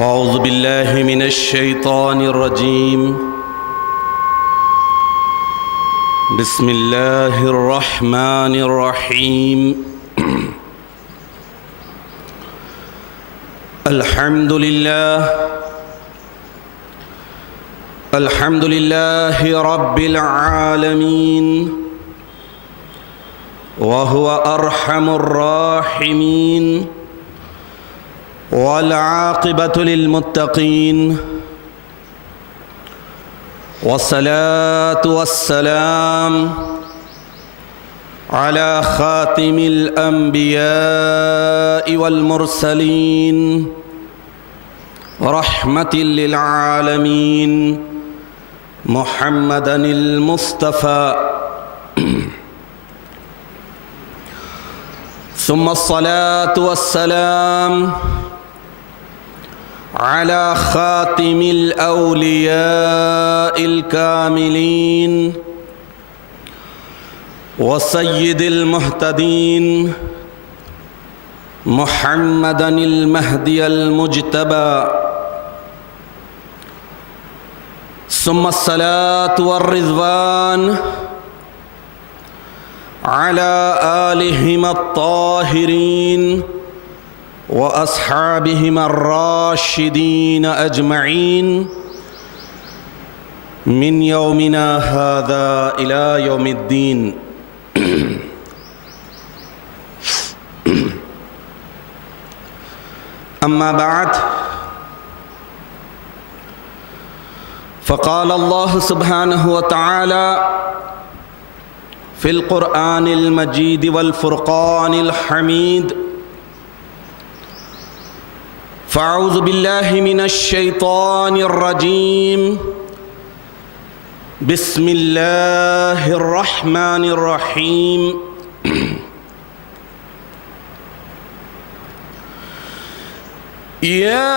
أعوذ بالله من الشيطان الرجيم. بسم الله الرحمن الرحيم. الحمد لله رب العالمين، وهو أرحم الراحمين، والعاقبة للمتقين، والصلاة والسلام على خاتم الأنبياء والمرسلين، رحمة للعالمين، محمدا المصطفى. ثم الصلاة والسلام على خاتم الأولياء الكاملين، وسيد المهتدين، محمدا المهدي المجتبى. ثم الصلاة والرضوان على آلهم الطاهرين وأصحابهم الراشدين أجمعين من يومنا هذا إلى يوم الدين. أما بعد، فقال الله سبحانه وتعالى في القرآن المجيد والفرقان الحميد: فأعوذ بالله من الشيطان الرجيم، بسم الله الرحمن الرحيم. يا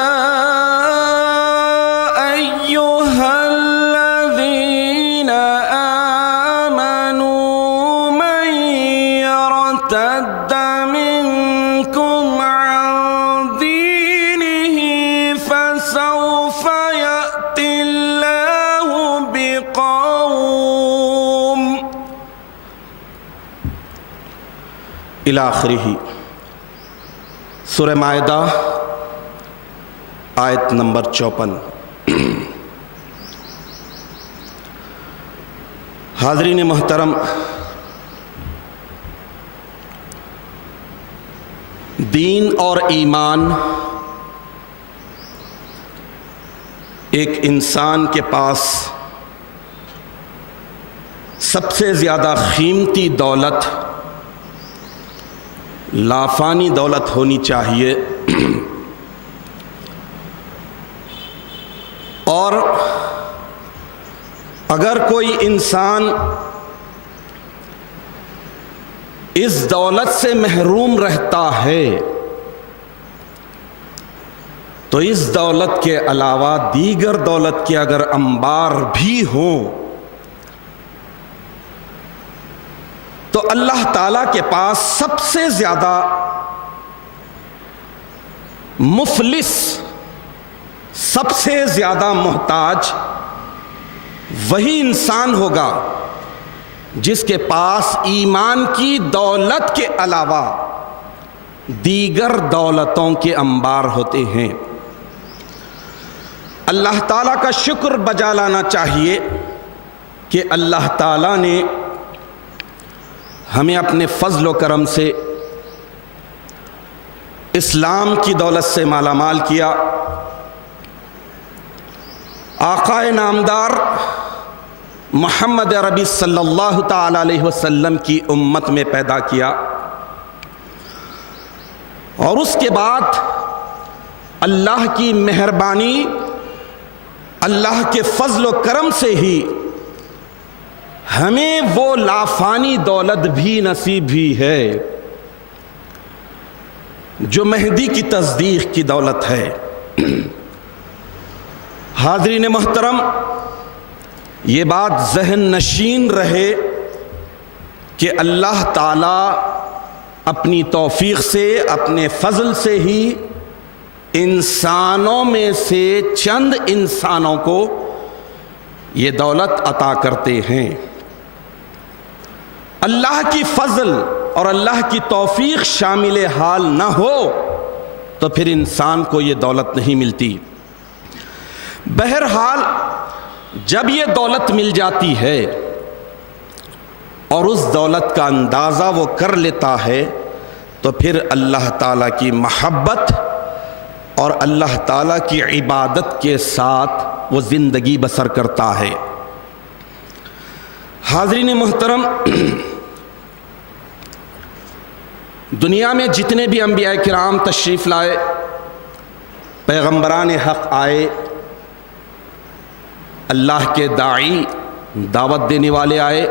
الى آخرہ. سورہ مائدہ آیت نمبر 54. حاضرین محترم، دین اور ایمان ایک انسان کے پاس سب سے زیادہ قیمتی دولت، لافانی دولت ہونی چاہیے. اور اگر کوئی انسان اس دولت سے محروم رہتا ہے تو اس دولت کے علاوہ دیگر دولت کے اگر انبار بھی ہوں تو اللہ تعالیٰ کے پاس سب سے زیادہ مفلس، سب سے زیادہ محتاج وہی انسان ہوگا جس کے پاس ایمان کی دولت کے علاوہ دیگر دولتوں کے انبار ہوتے ہیں. اللہ تعالیٰ کا شکر بجا لانا چاہیے کہ اللہ تعالیٰ نے ہمیں اپنے فضل و کرم سے اسلام کی دولت سے مالا مال کیا، آقا نامدار محمد عربی صلی اللہ تعالی علیہ وسلم کی امت میں پیدا کیا، اور اس کے بعد اللہ کی مہربانی، اللہ کے فضل و کرم سے ہی ہمیں وہ لافانی دولت بھی نصیب بھی ہے جو مہدی کی تصدیق کی دولت ہے. حاضرین محترم، یہ بات ذہن نشین رہے کہ اللہ تعالیٰ اپنی توفیق سے، اپنے فضل سے ہی انسانوں میں سے چند انسانوں کو یہ دولت عطا کرتے ہیں۔ اللہ کی فضل اور اللہ کی توفیق شامل حال نہ ہو تو پھر انسان کو یہ دولت نہیں ملتی۔ بہرحال جب یہ دولت مل جاتی ہے اور اس دولت کا اندازہ وہ کر لیتا ہے تو پھر اللہ تعالیٰ کی محبت اور اللہ تعالیٰ کی عبادت کے ساتھ وہ زندگی بسر کرتا ہے۔ حاضرین محترم، دنیا میں جتنے بھی انبیاء کرام تشریف لائے، پیغمبران حق آئے، اللہ کے داعی دعوت دینے والے آئے،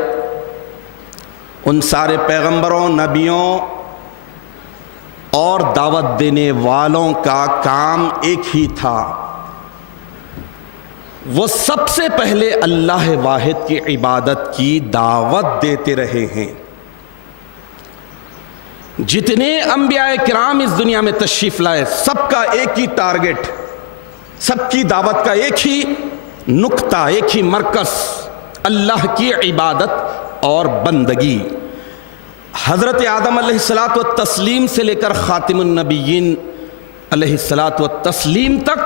ان سارے پیغمبروں، نبیوں اور دعوت دینے والوں کا کام ایک ہی تھا، وہ سب سے پہلے اللہ واحد کی عبادت کی دعوت دیتے رہے ہیں۔ جتنے انبیاء کرام اس دنیا میں تشریف لائے، سب کا ایک ہی ٹارگٹ، سب کی دعوت کا ایک ہی نقطہ، ایک ہی مرکز، اللہ کی عبادت اور بندگی۔ حضرت آدم علیہ الصلاۃ والتسلیم سے لے کر خاتم النبیین علیہ الصلاۃ والتسلیم تک،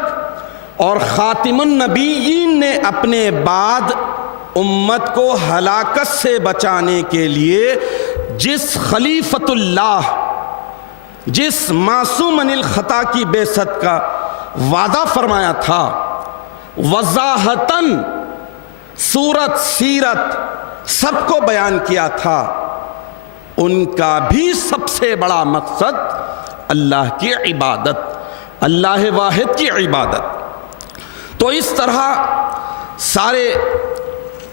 اور خاتم النبیین نے اپنے بعد امت کو ہلاکت سے بچانے کے لیے جس خلیفۃ اللہ، جس معصوم عن الخطا کی بعثت کا وعدہ فرمایا تھا، وضاحتاً صورت سیرت سب کو بیان کیا تھا، ان کا بھی سب سے بڑا مقصد اللہ کی عبادت، اللہ واحد کی عبادت۔ تو اس طرح سارے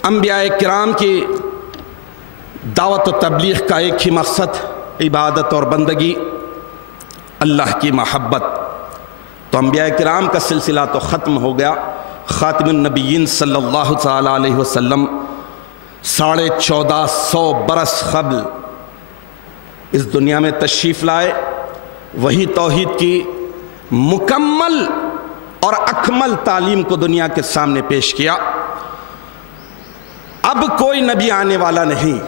انبیاء کرام کی دعوت و تبلیغ کا ایک ہی مقصد عبادت اور بندگی، اللہ کی محبت۔ تو انبیاء کرام کا سلسلہ تو ختم ہو گیا۔ خاتم النبیین صلی اللہ تعالی علیہ وسلم 1450 برس قبل اس دنیا میں تشریف لائے، وہی توحید کی مکمل اور اکمل تعلیم کو دنیا کے سامنے پیش کیا۔ اب کوئی نبی آنے والا نہیں،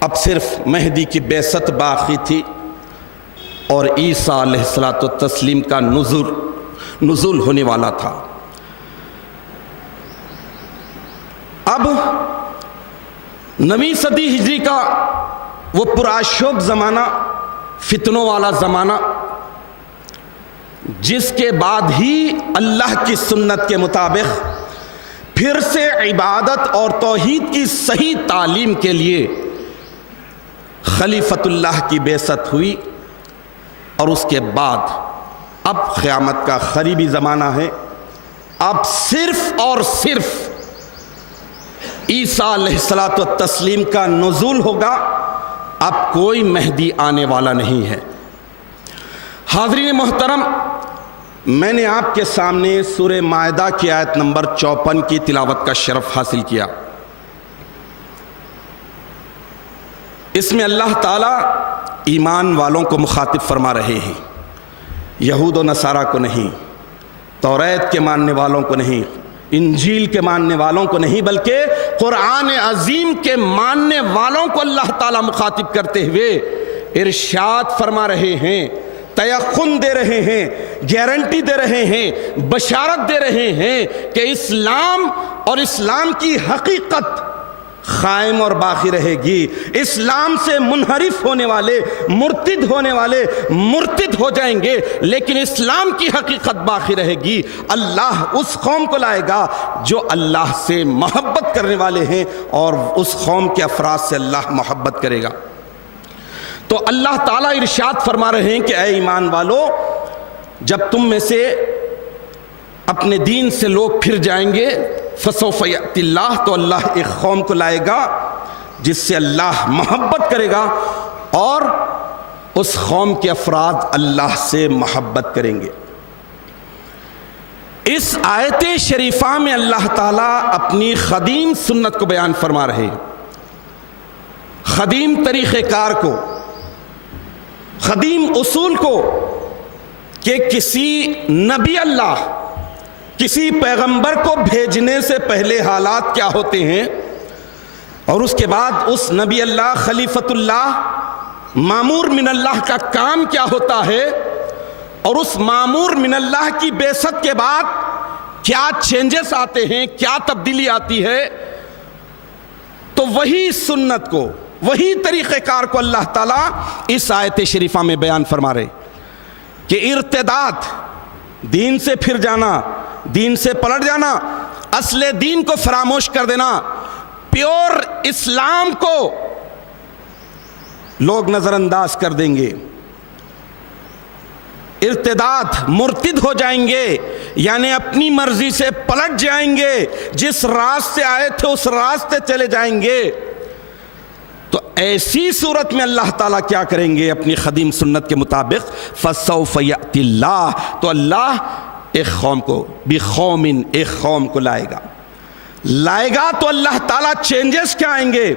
اب صرف مہدی کی بعثت باقی تھی اور عیسیٰ علیہ الصلاۃ والتسلیم کا نزول ہونے والا تھا۔ اب نویں صدی ہجری کا وہ پرآشوب زمانہ، فتنوں والا زمانہ، جس کے بعد ہی اللہ کی سنت کے مطابق پھر سے عبادت اور توحید کی صحیح تعلیم کے لیے خلیفۃ اللہ کی بعثت ہوئی، اور اس کے بعد اب قیامت کا قریبی زمانہ ہے۔ اب صرف اور صرف عیسیٰ علیہ الصلاۃ والتسلیم کا نزول ہوگا، اب کوئی مہدی آنے والا نہیں ہے۔ حاضرین محترم، میں نے آپ کے سامنے سورہ مائدہ کی آیت نمبر 54 کی تلاوت کا شرف حاصل کیا۔ اس میں اللہ تعالیٰ ایمان والوں کو مخاطب فرما رہے ہیں، یہود و نصارہ کو نہیں، توریت کے ماننے والوں کو نہیں، انجیل کے ماننے والوں کو نہیں، بلکہ قرآن عظیم کے ماننے والوں کو اللہ تعالیٰ مخاطب کرتے ہوئے ارشاد فرما رہے ہیں، تیقن دے رہے ہیں، گارنٹی دے رہے ہیں، بشارت دے رہے ہیں کہ اسلام اور اسلام کی حقیقت قائم اور باقی رہے گی۔ اسلام سے منحرف ہونے والے، مرتد ہونے والے مرتد ہو جائیں گے، لیکن اسلام کی حقیقت باقی رہے گی۔ اللہ اس قوم کو لائے گا جو اللہ سے محبت کرنے والے ہیں، اور اس قوم کے افراد سے اللہ محبت کرے گا۔ تو اللہ تعالیٰ ارشاد فرما رہے ہیں کہ اے ایمان والو، جب تم میں سے اپنے دین سے لوگ پھر جائیں گے، فسوف یأتی اللہ، تو اللہ ایک قوم کو لائے گا جس سے اللہ محبت کرے گا، اور اس قوم کے افراد اللہ سے محبت کریں گے۔ اس آیت شریفہ میں اللہ تعالیٰ اپنی قدیم سنت کو بیان فرما رہے ہیں، قدیم طریقہ کار کو، قدیم اصول کو، کہ کسی نبی اللہ کسی پیغمبر کو بھیجنے سے پہلے حالات کیا ہوتے ہیں، اور اس کے بعد اس نبی اللہ خلیفۃ اللہ مامور من اللہ کا کام کیا ہوتا ہے، اور اس مامور من اللہ کی بعثت کے بعد کیا چینجز آتے ہیں، کیا تبدیلی آتی ہے. تو وہی سنت کو، وہی طریقہ کار کو اللہ تعالیٰ اس آیت شریفہ میں بیان فرما رہے کہ ارتداد، دین سے پھر جانا، دین سے پلٹ جانا، اصل دین کو فراموش کر دینا، پیور اسلام کو لوگ نظر انداز کر دیں گے، ارتداد، مرتد ہو جائیں گے، یعنی اپنی مرضی سے پلٹ جائیں گے، جس راستے آئے تھے اس راستے چلے جائیں گے. تو ایسی صورت میں اللہ تعالیٰ کیا کریں گے اپنی قدیم سنت کے مطابق، فَسَوْفَ يَأْتِ اللَّهُ، تو اللہ ایک قوم کو، بِقَوْمٍ، ایک قوم کو لائے گا. تو اللہ تعالیٰ چینجز کیا آئیں گے،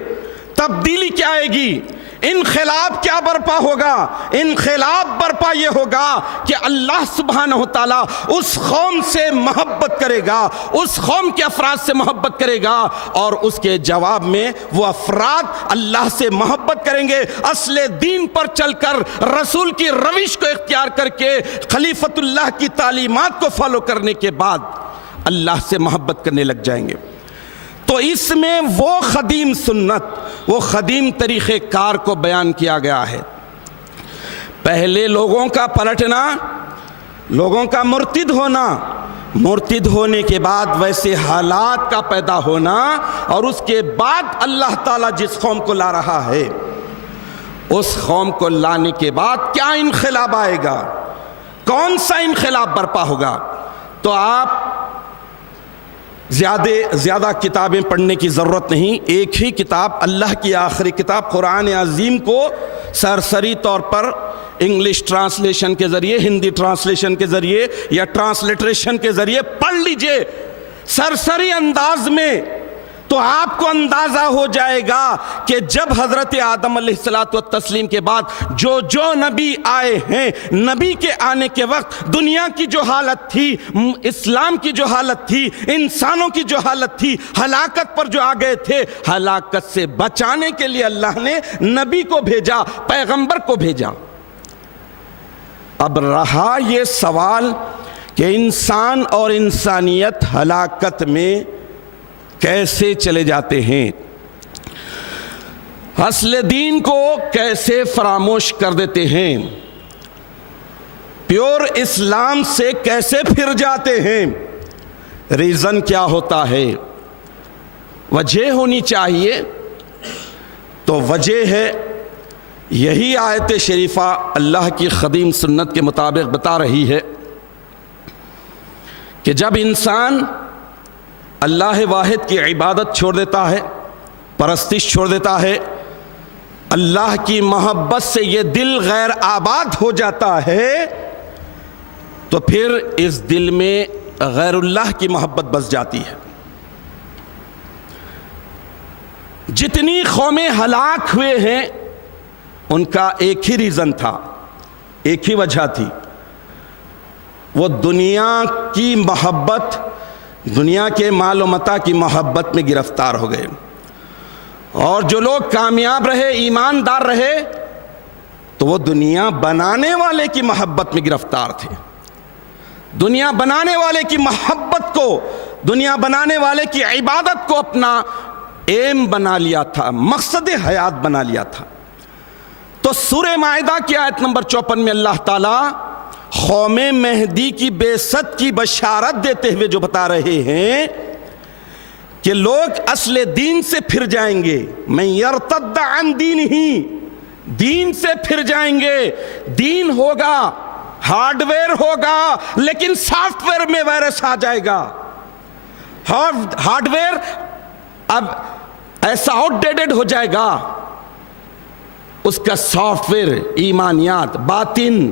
تبدیلی کیا آئے گی، انقلاب کیا برپا ہوگا. انقلاب برپا یہ ہوگا کہ اللہ سبحانہ وتعالیٰ اس قوم سے محبت کرے گا، اس قوم کے افراد سے محبت کرے گا، اور اس کے جواب میں وہ افراد اللہ سے محبت کریں گے، اصل دین پر چل کر، رسول کی روش کو اختیار کر کے، خلیفۃ اللہ کی تعلیمات کو فالو کرنے کے بعد اللہ سے محبت کرنے لگ جائیں گے. تو اس میں وہ قدیم سنت، وہ قدیم طریقہ کار کو بیان کیا گیا ہے. پہلے لوگوں کا پلٹنا، لوگوں کا مرتد ہونا، مرتد ہونے کے بعد ویسے حالات کا پیدا ہونا، اور اس کے بعد اللہ تعالیٰ جس قوم کو لا رہا ہے، اس قوم کو لانے کے بعد کیا انقلاب آئے گا، کون سا انقلاب برپا ہوگا. تو آپ زیادہ کتابیں پڑھنے کی ضرورت نہیں، ایک ہی کتاب، اللہ کی آخری کتاب قرآن عظیم کو سرسری طور پر انگلش ٹرانسلیشن کے ذریعے، ہندی ٹرانسلیشن کے ذریعے یا ٹرانسلیٹریشن کے ذریعے پڑھ لیجئے سرسری انداز میں، تو آپ کو اندازہ ہو جائے گا کہ جب حضرت آدم علیہ الصلوۃ والتسلیم کے بعد جو نبی آئے ہیں، نبی کے آنے کے وقت دنیا کی جو حالت تھی، اسلام کی جو حالت تھی، انسانوں کی جو حالت تھی، ہلاکت پر جو آ گئے تھے، ہلاکت سے بچانے کے لیے اللہ نے نبی کو بھیجا، پیغمبر کو بھیجا. اب رہا یہ سوال کہ انسان اور انسانیت ہلاکت میں کیسے چلے جاتے ہیں، اصل دین کو کیسے فراموش کر دیتے ہیں، پیور اسلام سے کیسے پھر جاتے ہیں. ریزن کیا ہوتا ہے، وجہ ہونی چاہیے. تو وجہ ہے یہی آیت شریفہ اللہ کی قدیم سنت کے مطابق بتا رہی ہے کہ جب انسان اللہ واحد کی عبادت چھوڑ دیتا ہے، پرستش چھوڑ دیتا ہے، اللہ کی محبت سے یہ دل غیر آباد ہو جاتا ہے، تو پھر اس دل میں غیر اللہ کی محبت بس جاتی ہے. جتنی قومیں ہلاک ہوئے ہیں ان کا ایک ہی ریزن تھا، ایک ہی وجہ تھی، وہ دنیا کی محبت، دنیا کے مال و متاع کی محبت میں گرفتار ہو گئے. اور جو لوگ کامیاب رہے، ایماندار رہے، تو وہ دنیا بنانے والے کی محبت میں گرفتار تھے. دنیا بنانے والے کی محبت کو، دنیا بنانے والے کی عبادت کو اپنا ایم بنا لیا تھا، مقصد حیات بنا لیا تھا. تو سورہ مائدہ کی آیت نمبر 54 میں اللہ تعالیٰ قوم مہدی کی بعثت کی بشارت دیتے ہوئے جو بتا رہے ہیں کہ لوگ اصل دین سے پھر جائیں گے. من یرتد عن دینہ، دین سے پھر جائیں گے. دین ہوگا، ہارڈ ویئر ہوگا، لیکن سافٹ ویئر میں وائرس آ جائے گا. ہارڈ ویئر اب ایسا آؤٹ ڈیٹڈ ہو جائے گا، اس کا سافٹ ویئر، ایمانیات، باطن،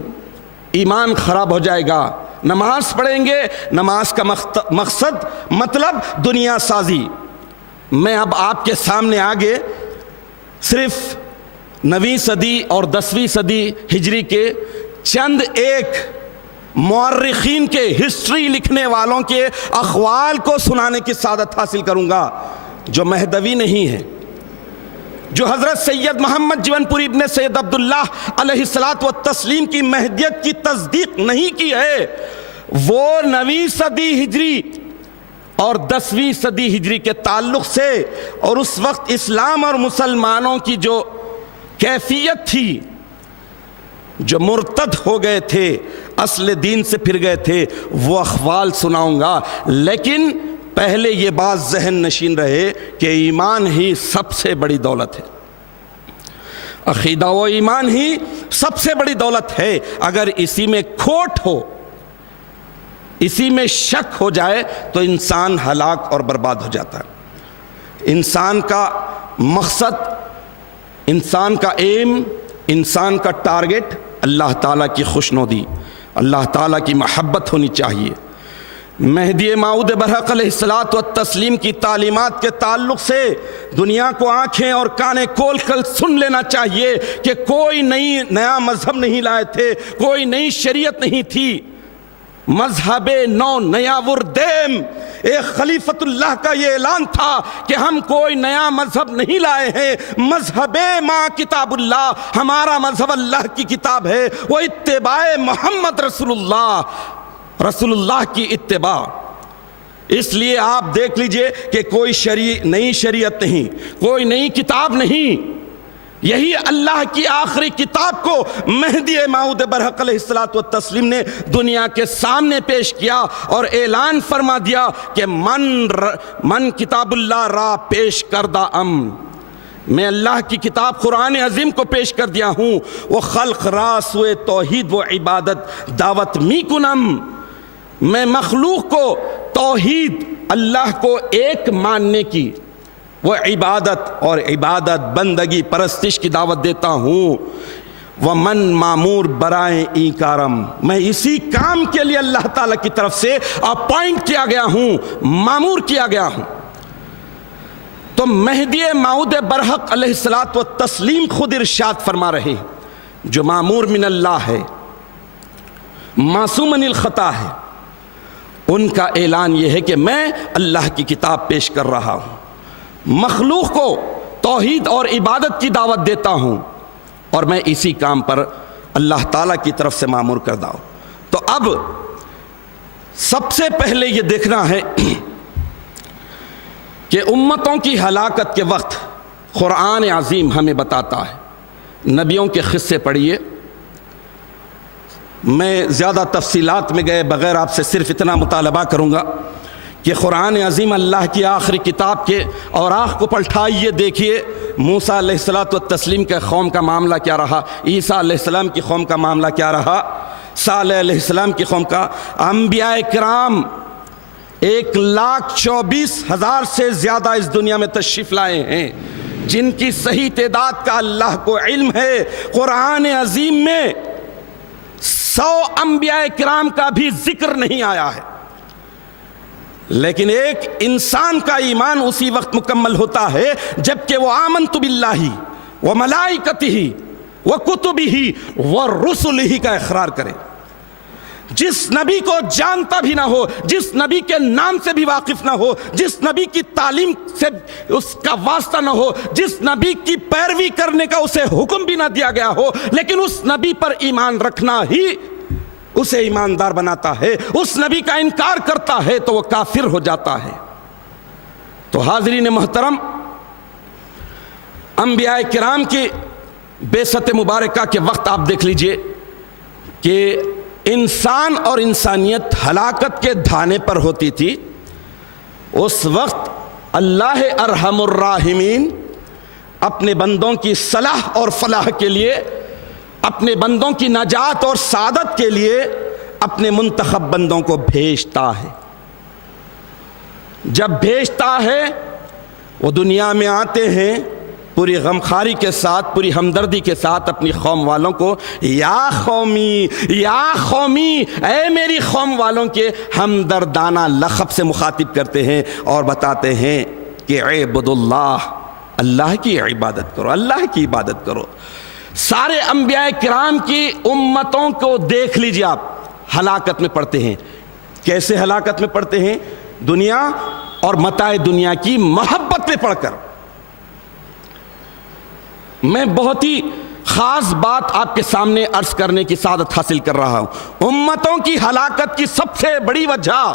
ایمان خراب ہو جائے گا. نماز پڑھیں گے، نماز کا مقصد مطلب دنیا سازی. میں اب آپ کے سامنے آگے صرف 9ویں صدی اور 10ویں صدی ہجری کے چند ایک مورخین کے، ہسٹری لکھنے والوں کے اقوال کو سنانے کی سعادت حاصل کروں گا جو مہدوی نہیں ہے، جو حضرت سید محمد جیون پوری ابن سید عبداللہ علیہ الصلوۃ والتسلیم کی مہدیت کی تصدیق نہیں کی ہے۔ وہ 9ویں صدی ہجری اور 10ویں صدی ہجری کے تعلق سے، اور اس وقت اسلام اور مسلمانوں کی جو کیفیت تھی، جو مرتد ہو گئے تھے، اصل دین سے پھر گئے تھے، وہ اقوال سناؤں گا۔ لیکن پہلے یہ بات ذہن نشین رہے کہ ایمان ہی سب سے بڑی دولت ہے، عقیدہ و ایمان ہی سب سے بڑی دولت ہے۔ اگر اسی میں کھوٹ ہو، اسی میں شک ہو جائے تو انسان ہلاک اور برباد ہو جاتا ہے۔ انسان کا مقصد، انسان کا ایم، انسان کا ٹارگٹ اللہ تعالیٰ کی خوشنودی، اللہ تعالیٰ کی محبت ہونی چاہیے۔ مہدی موعود برحق علیہ الصلوۃ والتسلیم کی تعلیمات کے تعلق سے دنیا کو آنکھیں اور کانیں کھول کر سن لینا چاہیے کہ کوئی نیا مذہب نہیں لائے تھے، کوئی نئی شریعت نہیں تھی۔ مذہب نو نیا وردیم، ایک خلیفت اللہ کا یہ اعلان تھا کہ ہم کوئی نیا مذہب نہیں لائے ہیں، مذہب ما کتاب اللہ، ہمارا مذہب اللہ کی کتاب ہے، وہ اتباع محمد رسول اللہ کی اتباع۔ اس لیے آپ دیکھ لیجئے کہ کوئی نئی شریعت نہیں، کوئی نئی کتاب نہیں، یہی اللہ کی آخری کتاب کو مہدی موعود برحق علیہ الصلوۃ والتسلیم نے دنیا کے سامنے پیش کیا اور اعلان فرما دیا کہ من کتاب اللہ را پیش کردہ میں اللہ کی کتاب قرآن عظیم کو پیش کر دیا ہوں، وہ خلق را سوئے توحید و عبادت دعوت می کنم، میں مخلوق کو توحید، اللہ کو ایک ماننے کی، وہ عبادت بندگی پرستش کی دعوت دیتا ہوں۔ وَمَن معمور برائے ایکارم، میں اسی کام کے لیے اللہ تعالیٰ کی طرف سے اپوائنٹ کیا گیا ہوں، معمور کیا گیا ہوں۔ تو مہدی موعود برحق علیہ الصلوۃ والتسلیم خود ارشاد فرما رہے ہیں، جو معمور من اللہ ہے، معصوم عن الخطا ہے، ان کا اعلان یہ ہے کہ میں اللہ کی کتاب پیش کر رہا ہوں، مخلوق کو توحید اور عبادت کی دعوت دیتا ہوں، اور میں اسی کام پر اللہ تعالیٰ کی طرف سے مامور کردہ ہوں۔ تو اب سب سے پہلے یہ دیکھنا ہے کہ امتوں کی ہلاکت کے وقت قرآن عظیم ہمیں بتاتا ہے۔ نبیوں کے قصے پڑھیے، میں زیادہ تفصیلات میں گئے بغیر آپ سے صرف اتنا مطالبہ کروں گا کہ قرآن عظیم اللہ کی آخری کتاب کے اوراق کو پلٹائیے، دیکھیے موسیٰ علیہ الصلوۃ والتسلیم کے قوم کا معاملہ کیا رہا، عیسیٰ علیہ السلام کی قوم کا معاملہ کیا رہا، صالح علیہ السلام کی قوم کا۔ انبیاء کرام 1,24,000 سے زیادہ اس دنیا میں تشریف لائے ہیں، جن کی صحیح تعداد کا اللہ کو علم ہے۔ قرآن عظیم میں 100 انبیاء کرام کا بھی ذکر نہیں آیا ہے، لیکن ایک انسان کا ایمان اسی وقت مکمل ہوتا ہے جبکہ وہ آمنت باللہ وملائکتہ وکتبہ ورسلہ کا اقرار کرے۔ جس نبی کو جانتا بھی نہ ہو، جس نبی کے نام سے بھی واقف نہ ہو، جس نبی کی تعلیم سے اس کا واسطہ نہ ہو، جس نبی کی پیروی کرنے کا اسے حکم بھی نہ دیا گیا ہو، لیکن اس نبی پر ایمان رکھنا ہی اسے ایماندار بناتا ہے۔ اس نبی کا انکار کرتا ہے تو وہ کافر ہو جاتا ہے۔ تو حاضرین محترم، انبیاء کرام کی بعثت مبارکہ کے وقت آپ دیکھ لیجئے کہ انسان اور انسانیت ہلاکت کے دھانے پر ہوتی تھی۔ اس وقت اللہ ارحم الراحمین اپنے بندوں کی صلاح اور فلاح کے لیے، اپنے بندوں کی نجات اور سعادت کے لیے اپنے منتخب بندوں کو بھیجتا ہے۔ جب بھیجتا ہے وہ دنیا میں آتے ہیں پوری غمخواری کے ساتھ، پوری ہمدردی کے ساتھ اپنی قوم والوں کو یا قومی یا قومی، اے میری قوم والوں کے ہمدردانہ لقب سے مخاطب کرتے ہیں اور بتاتے ہیں کہ عبد اللہ، اللہ کی عبادت کرو، اللہ کی عبادت کرو۔ سارے انبیاء کرام کی امتوں کو دیکھ لیجئے آپ، ہلاکت میں پڑتے ہیں۔ کیسے ہلاکت میں پڑتے ہیں؟ دنیا اور متاع دنیا کی محبت میں پڑھ کر۔ میں بہت ہی خاص بات آپ کے سامنے عرض کرنے کی سعادت حاصل کر رہا ہوں۔ امتوں کی ہلاکت کی سب سے بڑی وجہ،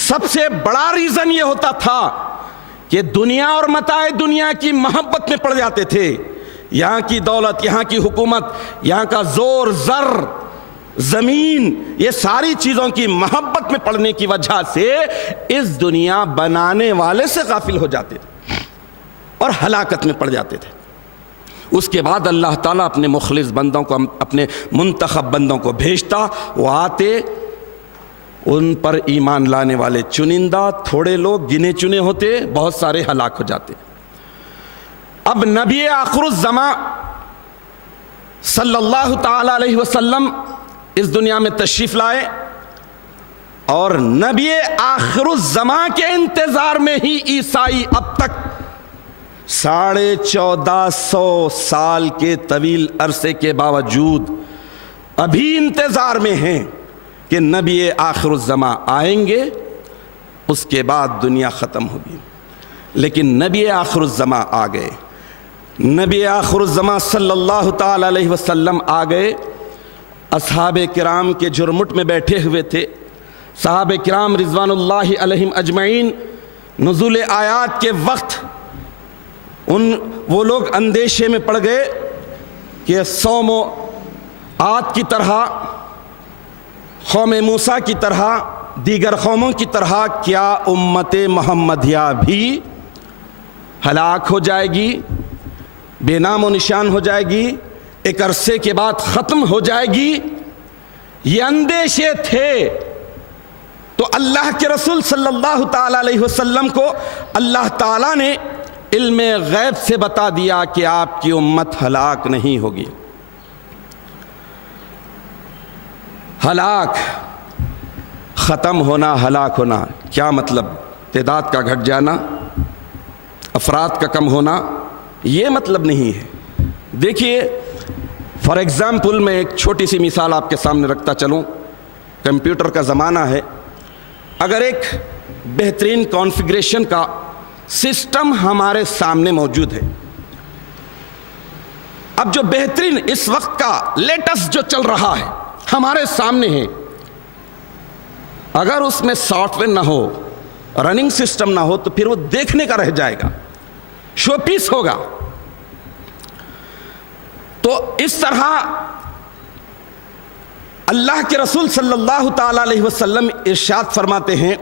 سب سے بڑا ریزن یہ ہوتا تھا کہ دنیا اور متاع دنیا کی محبت میں پڑ جاتے تھے۔ یہاں کی دولت، یہاں کی حکومت، یہاں کا زور، زر، زمین، یہ ساری چیزوں کی محبت میں پڑنے کی وجہ سے اس دنیا بنانے والے سے غافل ہو جاتے تھے اور ہلاکت میں پڑ جاتے تھے۔ اس کے بعد اللہ تعالیٰ اپنے مخلص بندوں کو، اپنے منتخب بندوں کو بھیجتا، وہ آتے، ان پر ایمان لانے والے چنندہ تھوڑے لوگ گنے چنے ہوتے، بہت سارے ہلاک ہو جاتے۔ اب نبی آخر الزمان صلی اللہ تعالی علیہ وسلم اس دنیا میں تشریف لائے، اور نبی آخر الزمان کے انتظار میں ہی عیسائی اب تک 1450 سال کے طویل عرصے کے باوجود ابھی انتظار میں ہیں کہ نبی آخر الزمان آئیں گے، اس کے بعد دنیا ختم ہوگی۔ لیکن نبی آخر الزمان آ گئے، نبی آخر الزمان صلی اللہ تعالی علیہ وسلم آ گئے۔ اصحاب کرام کے جھرمٹ میں بیٹھے ہوئے تھے، صحابہ کرام رضوان اللہ علیہم اجمعین۔ نزول آیات کے وقت وہ لوگ اندیشے میں پڑ گئے کہ صوم و عاد کی طرح، قوم موسیٰ کی طرح، دیگر قوموں کی طرح کیا امت محمدیہ بھی ہلاک ہو جائے گی، بے نام و نشان ہو جائے گی، ایک عرصے کے بعد ختم ہو جائے گی؟ یہ اندیشے تھے۔ تو اللہ کے رسول صلی اللہ تعالی علیہ وسلم کو اللہ تعالیٰ نے علم غیب سے بتا دیا کہ آپ کی امت ہلاک نہیں ہوگی۔ ہلاک، ختم ہونا، ہلاک ہونا، کیا مطلب؟ تعداد کا گھٹ جانا، افراد کا کم ہونا، یہ مطلب نہیں ہے۔ دیکھیے، فار ایگزامپل میں ایک چھوٹی سی مثال آپ کے سامنے رکھتا چلوں۔ کمپیوٹر کا زمانہ ہے، اگر ایک بہترین کانفیگریشن کا سسٹم ہمارے سامنے موجود ہے، اب جو بہترین اس وقت کا لیٹسٹ جو چل رہا ہے ہمارے سامنے ہے، اگر اس میں سافٹ ویئر نہ ہو، رننگ سسٹم نہ ہو، تو پھر وہ دیکھنے کا رہ جائے گا، شو پیس ہوگا۔ تو اس طرح اللہ کے رسول صلی اللہ تعالی علیہ وسلم ارشاد فرماتے ہیں،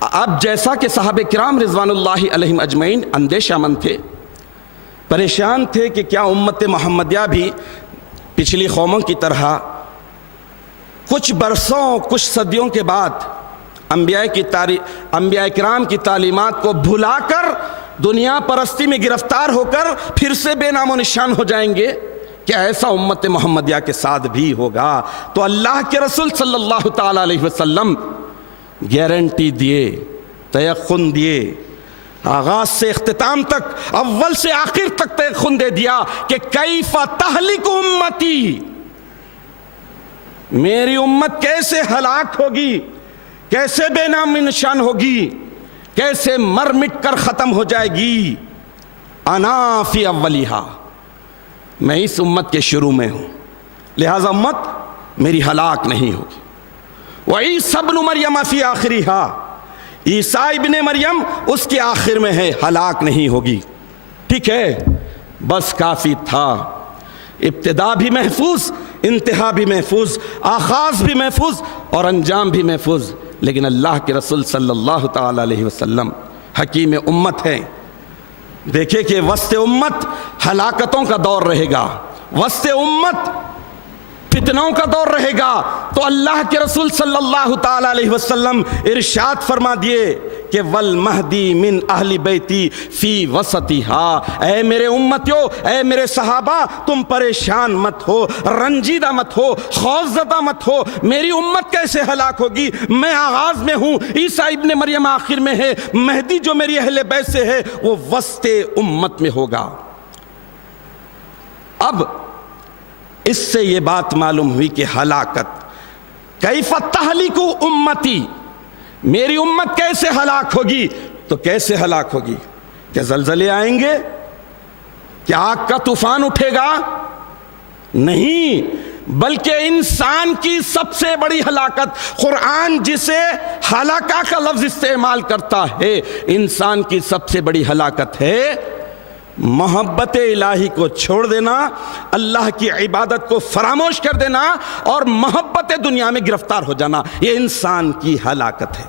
اب جیسا کہ صحابہ کرام رضوان اللہ علیہم اجمعین اندیشہ مند تھے، پریشان تھے کہ کیا امت محمدیہ بھی پچھلی قوموں کی طرح کچھ برسوں، کچھ صدیوں کے بعد انبیاء کرام کی تعلیمات کو بھلا کر دنیا پرستی میں گرفتار ہو کر پھر سے بے نام و نشان ہو جائیں گے؟ کیا ایسا امت محمدیہ کے ساتھ بھی ہوگا؟ تو اللہ کے رسول صلی اللہ تعالی علیہ وسلم گارنٹی دیے، تیقن دیے، آغاز سے اختتام تک، اول سے آخر تک تیقن دے دیا کہ کیف تہلک امتی، میری امت کیسے ہلاک ہوگی، کیسے بے نام نشان ہوگی، کیسے مر مٹ کر ختم ہو جائے گی۔ انا فی اولیہا، میں اس امت کے شروع میں ہوں، لہذا امت میری ہلاک نہیں ہوگی۔ وعیسیٰ ابن مریم فی آخریہا، عیسیٰ ابن مریم اس کے آخر میں ہے، ہلاک نہیں ہوگی۔ ٹھیک ہے، بس کافی تھا، ابتدا بھی محفوظ، انتہا بھی محفوظ، آغاز بھی محفوظ اور انجام بھی محفوظ۔ لیکن اللہ کے رسول صلی اللہ تعالی علیہ وسلم حکیم امت ہیں، دیکھیں کہ وسط امت ہلاکتوں کا دور رہے گا، وسط امت فتنوں کا دور رہے گا، تو اللہ کے رسول صلی اللہ تعالی علیہ وسلم ارشاد فرما دیے کہ والمہدی من اہل بیتی فی وسطہا، اے میرے امتیو، اے میرے صحابہ، تم پریشان مت ہو، رنجیدہ مت ہو، خوفزدہ مت ہو۔ میری امت کیسے ہلاک ہوگی؟ میں آغاز میں ہوں، عیسیٰ ابن مریم آخر میں ہے، مہدی جو میری اہل بیت سے ہے وہ وسط امت میں ہوگا۔ اب اس سے یہ بات معلوم ہوئی کہ ہلاکت، کیف تہلک امتی، میری امت کیسے ہلاک ہوگی؟ تو کیسے ہلاک ہوگی؟ کیا زلزلے آئیں گے؟ کیا آگ کا طوفان اٹھے گا؟ نہیں، بلکہ انسان کی سب سے بڑی ہلاکت، قرآن جسے ہلاکہ کا لفظ استعمال کرتا ہے، انسان کی سب سے بڑی ہلاکت ہے محبت الہی کو چھوڑ دینا، اللہ کی عبادت کو فراموش کر دینا اور محبت دنیا میں گرفتار ہو جانا، یہ انسان کی ہلاکت ہے۔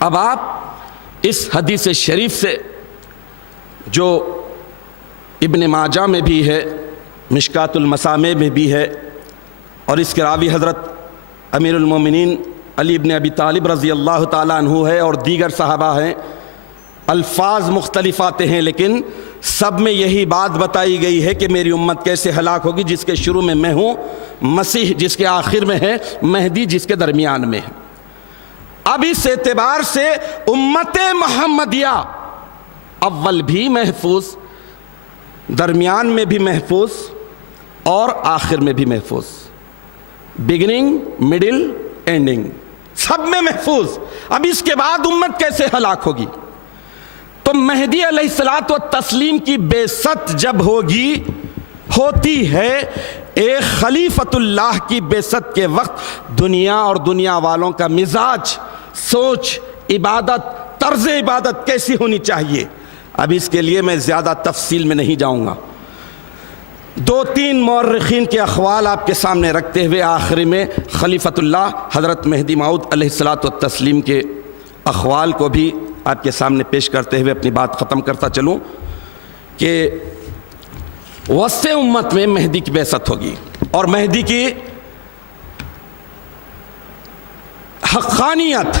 اب آپ اس حدیث شریف سے جو ابن ماجہ میں بھی ہے، مشکات المصامع میں بھی ہے، اور اس کے راوی حضرت امیر المومنین علی بن ابی طالب رضی اللہ تعالیٰ عنہ ہے اور دیگر صحابہ ہیں، الفاظ مختلف آتے ہیں لیکن سب میں یہی بات بتائی گئی ہے کہ میری امت کیسے ہلاک ہوگی، جس کے شروع میں ہوں، مسیح جس کے آخر میں ہے، مہدی جس کے درمیان میں ہے۔ اب اس اعتبار سے امت محمدیہ اول بھی محفوظ، درمیان میں بھی محفوظ اور آخر میں بھی محفوظ، بگننگ، مڈل، اینڈنگ، سب میں محفوظ۔ اب اس کے بعد امت کیسے ہلاک ہوگی؟ تو مہدی علیہ الصلوۃ والتسلیم کی بعثت جب ہوتی ہے، ایک خلیفۃ اللہ کی بعثت کے وقت دنیا اور دنیا والوں کا مزاج، سوچ، عبادت، طرز عبادت کیسی ہونی چاہیے، اب اس کے لیے میں زیادہ تفصیل میں نہیں جاؤں گا۔ 2-3 مورخین کے اقوال آپ کے سامنے رکھتے ہوئے آخری میں خلیفۃ اللہ حضرت مہدی موعود علیہ الصلوۃ والتسلیم کے اقوال کو بھی آپ کے سامنے پیش کرتے ہوئے اپنی بات ختم کرتا چلوں کہ وسط امت میں مہدی کی بعثت ہوگی، اور مہدی کی حقانیت،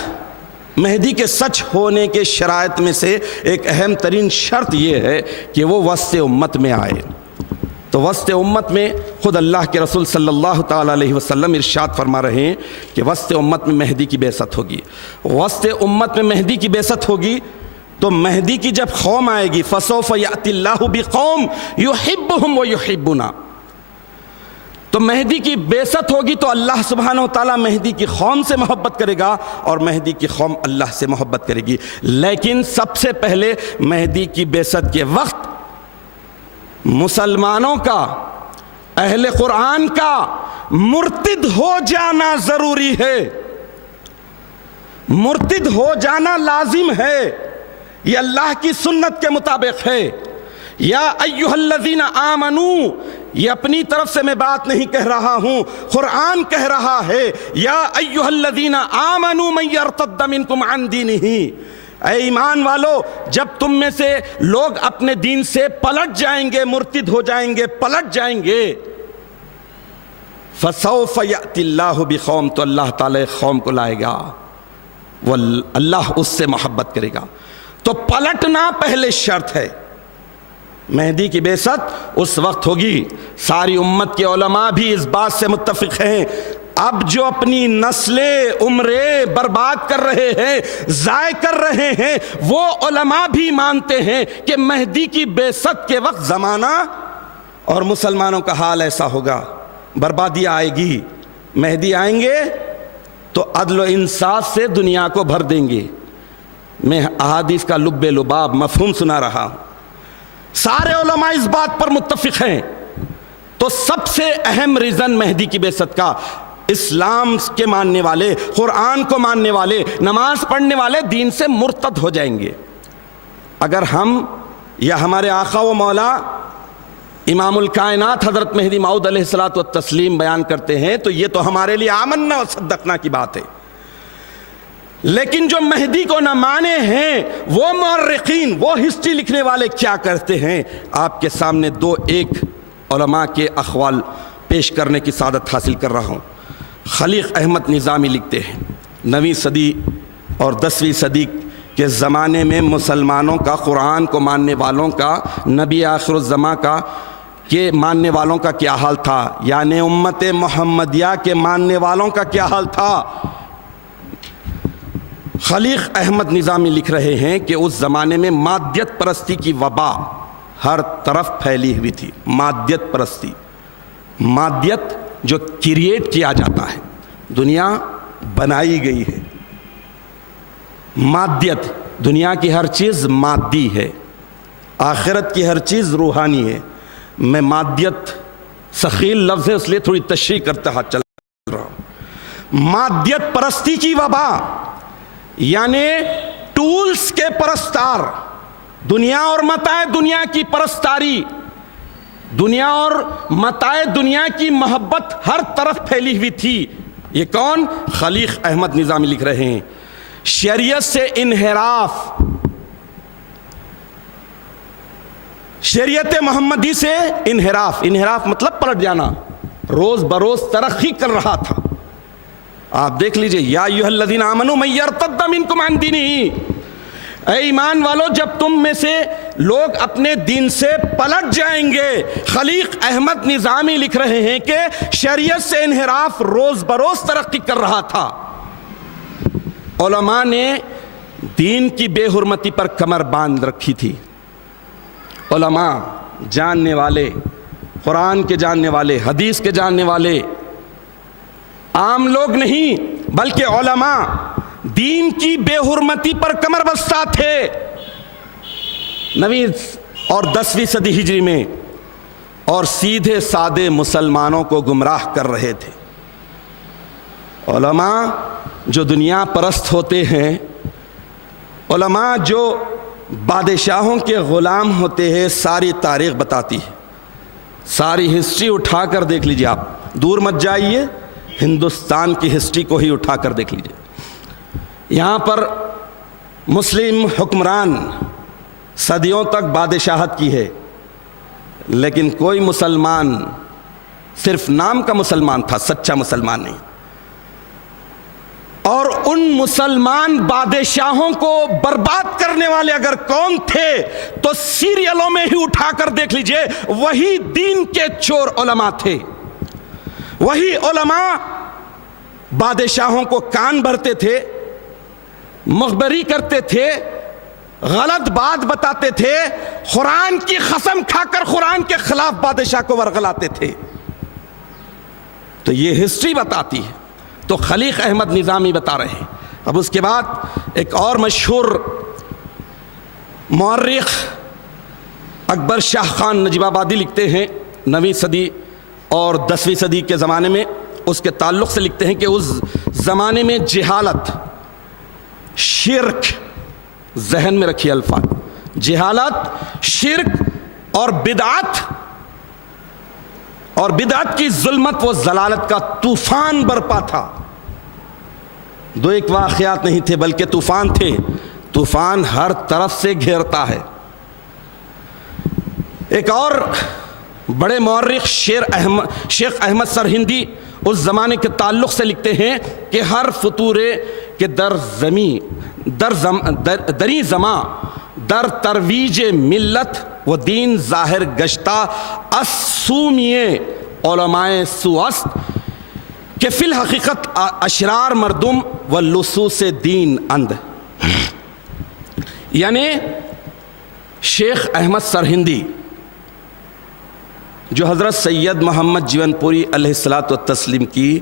مہدی کے سچ ہونے کے شرائط میں سے ایک اہم ترین شرط یہ ہے کہ وہ وسط امت میں آئے۔ تو وسط امت میں خود اللہ کے رسول صلی اللہ تعالیٰ علیہ وسلم ارشاد فرما رہے ہیں کہ وسط امت میں مہدی کی بعثت ہوگی۔ وسط امت میں مہدی کی بعثت ہوگی تو مہدی کی جب قوم آئے گی، فسوف یأتی اللہ بقوم یحبہم ویحبونا، تو مہدی کی بعثت ہوگی تو اللہ سبحانہ و تعالیٰ مہدی کی قوم سے محبت کرے گا اور مہدی کی قوم اللہ سے محبت کرے گی۔ لیکن سب سے پہلے مہدی کی بعثت کے وقت مسلمانوں کا، اہل قرآن کا مرتد ہو جانا ضروری ہے، مرتد ہو جانا لازم ہے، یہ اللہ کی سنت کے مطابق ہے۔ یا ایھا الذین آمنو، یہ اپنی طرف سے میں بات نہیں کہہ رہا ہوں، قرآن کہہ رہا ہے، یا ایھا الذین آمنو من یرتد منکم عن دینہ، اے ایمان والو، جب تم میں سے لوگ اپنے دین سے پلٹ جائیں گے، مرتد ہو جائیں گے، پلٹ جائیں گے، فسوف یأتی اللہ بقوم، تو اللہ تعالی قوم کو لائے گا، وہ اللہ اس سے محبت کرے گا۔ تو پلٹنا پہلے شرط ہے۔ مہدی کی بعثت اس وقت ہوگی، ساری امت کے علماء بھی اس بات سے متفق ہیں۔ اب جو اپنی نسلیں، عمریں برباد کر رہے ہیں، ضائع کر رہے ہیں، وہ علماء بھی مانتے ہیں کہ مہدی کی بعثت کے وقت زمانہ اور مسلمانوں کا حال ایسا ہوگا، بربادی آئے گی۔ مہدی آئیں گے تو عدل و انصاف سے دنیا کو بھر دیں گے۔ میں احادیث کا لب لباب مفہوم سنا رہا ہوں، سارے علماء اس بات پر متفق ہیں۔ تو سب سے اہم ریزن مہدی کی بعثت کا، اسلام کے ماننے والے، قرآن کو ماننے والے، نماز پڑھنے والے دین سے مرتد ہو جائیں گے۔ اگر ہم یا ہمارے آقا و مولا امام الکائنات حضرت مہدی موعود علیہ الصلوۃ والتسلیم بیان کرتے ہیں تو یہ تو ہمارے لیے آمنا و صدقنا کی بات ہے، لیکن جو مہدی کو نہ مانے ہیں وہ مورخین، وہ ہسٹری لکھنے والے کیا کرتے ہیں، آپ کے سامنے 2-1 علماء کے اقوال پیش کرنے کی سعادت حاصل کر رہا ہوں۔ خلیق احمد نظامی لکھتے ہیں 9ویں صدی اور 10ویں صدی کے زمانے میں مسلمانوں کا، قرآن کو ماننے والوں کا، نبی آخر الزماں کا کے ماننے والوں کا کیا حال تھا، یعنی امت محمدیہ کے ماننے والوں کا کیا حال تھا۔ خلیق احمد نظامی لکھ رہے ہیں کہ اس زمانے میں مادیت پرستی کی وبا ہر طرف پھیلی ہوئی تھی، مادیت پرستی، مادیت جو کریٹ کیا جاتا ہے، دنیا بنائی گئی ہے، مادیت دنیا کی ہر چیز مادی ہے، آخرت کی ہر چیز روحانی ہے۔ میں مادیت ثقیل لفظ ہے اس لیے تھوڑی تشریح کرتے ہاتھ چل رہا ہوں۔ مادیت پرستی کی وبا، یعنی ٹولز کے پرستار، دنیا اور متاع دنیا کی پرستاری، دنیا اور متاع دنیا کی محبت ہر طرف پھیلی ہوئی تھی۔ یہ کون؟ خلیق احمد نظامی لکھ رہے ہیں۔ شریعت سے انحراف، شریعت محمدی سے انحراف، انحراف مطلب پلٹ جانا، روز بروز ترقی کر رہا تھا۔ آپ دیکھ لیجئے، یا ایھا الذین آمنوا من یرتد منکم عن دینہ، اے ایمان والو جب تم میں سے لوگ اپنے دین سے پلٹ جائیں گے۔ خلیق احمد نظامی لکھ رہے ہیں کہ شریعت سے انحراف روز بروز ترقی کر رہا تھا۔ علماء نے دین کی بے حرمتی پر کمر باندھ رکھی تھی۔ علماء جاننے والے، قرآن کے جاننے والے، حدیث کے جاننے والے، عام لوگ نہیں بلکہ علماء دین کی بے حرمتی پر کمر بستہ تھے۔ 9ویں اور 10ویں صدی ہجری میں، اور سیدھے سادے مسلمانوں کو گمراہ کر رہے تھے۔ علماء جو دنیا پرست ہوتے ہیں، علماء جو بادشاہوں کے غلام ہوتے ہیں، ساری تاریخ بتاتی ہے، ساری ہسٹری اٹھا کر دیکھ لیجئے، آپ دور مت جائیے، ہندوستان کی ہسٹری کو ہی اٹھا کر دیکھ لیجئے۔ یہاں پر مسلم حکمران صدیوں تک بادشاہت کی ہے، لیکن کوئی مسلمان صرف نام کا مسلمان تھا، سچا مسلمان نہیں۔ اور ان مسلمان بادشاہوں کو برباد کرنے والے اگر کون تھے تو سیریلوں میں ہی اٹھا کر دیکھ لیجئے، وہی دین کے چور علماء تھے۔ وہی علماء بادشاہوں کو کان بھرتے تھے، مخبری کرتے تھے، غلط بات بتاتے تھے، قرآن کی قسم کھا کر قرآن کے خلاف بادشاہ کو ورغلاتے تھے۔ تو یہ ہسٹری بتاتی ہے، تو خلیق احمد نظامی بتا رہے ہیں۔ اب اس کے بعد ایک اور مشہور مورخ اکبر شاہ خان نجیب آبادی لکھتے ہیں 9ویں صدی اور 10ویں صدی کے زمانے میں، اس کے تعلق سے لکھتے ہیں کہ اس زمانے میں جہالت، شرک، ذہن میں رکھیے الفاظ، جہالت، شرک اور بدعت کی ظلمت و ضلالت کا طوفان برپا تھا۔ دو ایک واقعات نہیں تھے بلکہ طوفان تھے۔ طوفان ہر طرف سے گھیرتا ہے۔ ایک اور بڑے مورخ شیخ احمد سرہندی اس زمانے کے تعلق سے لکھتے ہیں کہ ہر فطورے کے دری زماں در ترویج ملت و دین ظاہر گشتہ اسومیے علماء سوست کہ فی الحقیقت اشرار مردم و لصوص دین اند۔ یعنی شیخ احمد سرہندی جو حضرت سید محمد جیون پوری علیہ الصلاۃ والتسلیم کی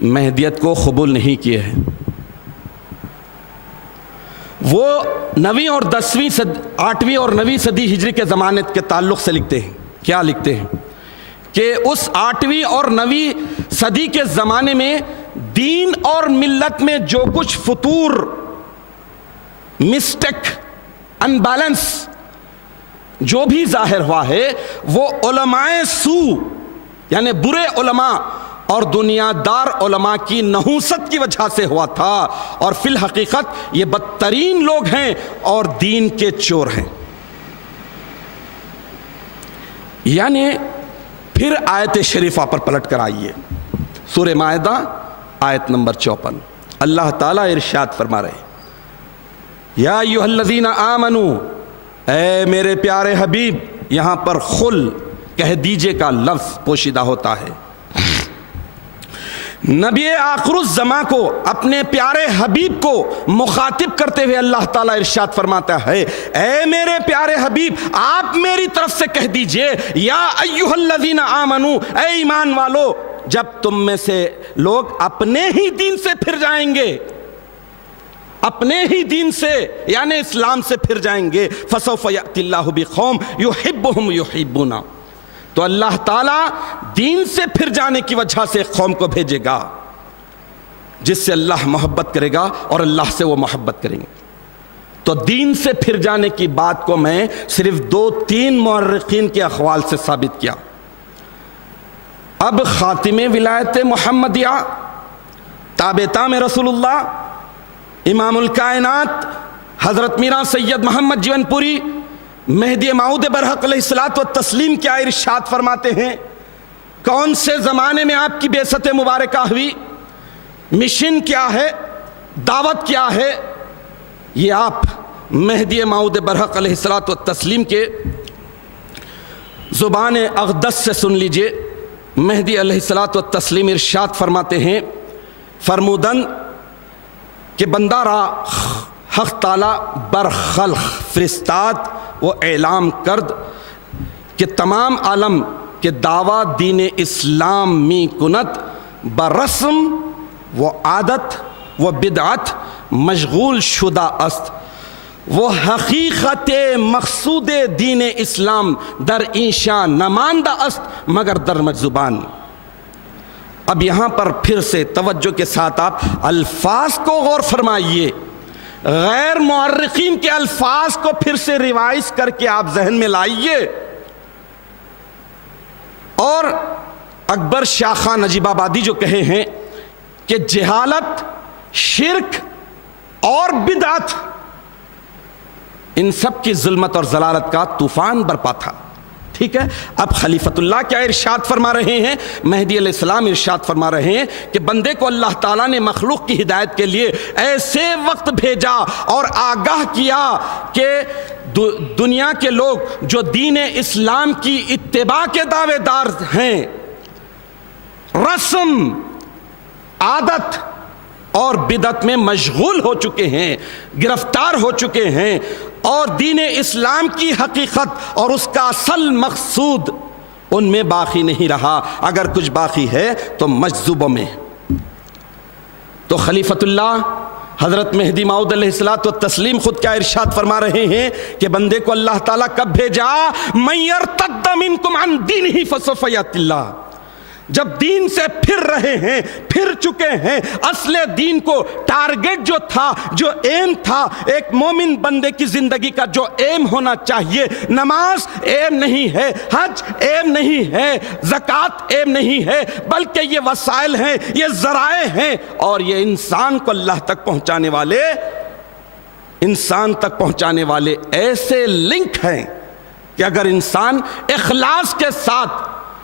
مہدیت کو قبول نہیں کیے ہیں، وہ 9ویں اور 8ویں اور 9ویں صدی ہجری کے زمانے کے تعلق سے لکھتے ہیں۔ کیا لکھتے ہیں کہ اس 8ویں اور 9ویں صدی کے زمانے میں دین اور ملت میں جو کچھ فطور، مسٹیک، انبیلنس جو بھی ظاہر ہوا ہے، وہ علماء سو یعنی برے علماء اور دنیا دار علماء کی نحوست کی وجہ سے ہوا تھا، اور فی الحقیقت یہ بدترین لوگ ہیں اور دین کے چور ہیں۔ یعنی پھر آیت شریفہ پر پلٹ کر آئیے، سورہ مائدہ آیت نمبر 54، اللہ تعالیٰ ارشاد فرما رہے یا ایھا الذین آمنوا، اے میرے پیارے حبیب، یہاں پر خل کہہ دیجئے کا لفظ پوشیدہ ہوتا ہے۔ نبی آخر الزماں کو، اپنے پیارے حبیب کو مخاطب کرتے ہوئے اللہ تعالیٰ ارشاد فرماتا ہے، اے میرے پیارے حبیب آپ میری طرف سے کہہ دیجئے، یا ایھا الذین آمنو، اے ایمان والو، جب تم میں سے لوگ اپنے ہی دین سے پھر جائیں گے، اپنے ہی دین سے یعنی اسلام سے پھر جائیں گے، فسوف یأتی اللہ بقوم یحبہم یحبونا، تو اللہ تعالیٰ دین سے پھر جانے کی وجہ سے قوم کو بھیجے گا جس سے اللہ محبت کرے گا اور اللہ سے وہ محبت کریں گے۔ تو دین سے پھر جانے کی بات کو میں صرف 2-3 مورخین کے اقوال سے ثابت کیا۔ اب خاتم ولایت محمدیہ، تابع رسول اللہ، امام الکائنات حضرت میرا سید محمد جیون پوری مہدی موعود برحق علیہ الصلوۃ والتسلیم کیا ارشاد فرماتے ہیں؟ کون سے زمانے میں آپ کی بعثت مبارکہ ہوئی، مشن کیا ہے، دعوت کیا ہے، یہ آپ مہدی موعود برحق علیہ الصلوۃ والتسلیم کے زبان اقدس سے سن لیجئے۔ مہدی علیہ الصلوۃ والتسلیم ارشاد فرماتے ہیں، فرمودن کہ بندہ را حق تعالیٰ بر خلق فرستاد و اعلام کرد کہ تمام عالم کے دعویٰ دین اسلام می کنت برسم و عادت و بدعت مشغول شدہ است، وہ حقیقت مقصود دین اسلام در انشاء نماندہ است مگر در مجذوبان۔ اب یہاں پر پھر سے توجہ کے ساتھ آپ الفاظ کو غور فرمائیے، غیر مورخین کے الفاظ کو پھر سے ریوائز کر کے آپ ذہن میں لائیے۔ اور اکبر شاہ خان نجیب آبادی جو کہے ہیں کہ جہالت، شرک اور بدعت، ان سب کی ظلمت اور ضلالت کا طوفان برپا تھا، ٹھیک ہے۔ اب خلیفۃ اللہ کیا ارشاد فرما رہے ہیں؟ مہدی علیہ السلام ارشاد فرما رہے ہیں کہ بندے کو اللہ تعالیٰ نے مخلوق کی ہدایت کے لیے ایسے وقت بھیجا اور آگاہ کیا کہ دنیا کے لوگ جو دین اسلام کی اتباع کے دعوے دار ہیں، رسم، عادت اور بدعت میں مشغول ہو چکے ہیں، گرفتار ہو چکے ہیں، اور دین اسلام کی حقیقت اور اس کا اصل مقصود ان میں باقی نہیں رہا، اگر کچھ باقی ہے تو مجذوبوں میں۔ تو خلیفۃ اللہ حضرت مہدی موعود علیہ الصلوۃ والتسلیم خود کیا ارشاد فرما رہے ہیں کہ بندے کو اللہ تعالیٰ کب بھیجا؟ من یرتد منکم عن دینہ فسوف یأتی اللہ، جب دین سے پھر رہے ہیں، پھر چکے ہیں، اصل دین کو ٹارگٹ جو تھا، جو ایم تھا، ایک مومن بندے کی زندگی کا جو ایم ہونا چاہیے، نماز ایم نہیں ہے، حج ایم نہیں ہے، زکوٰۃ ایم نہیں ہے، بلکہ یہ وسائل ہیں، یہ ذرائع ہیں، اور یہ انسان کو اللہ تک پہنچانے والے، انسان تک پہنچانے والے ایسے لنک ہیں کہ اگر انسان اخلاص کے ساتھ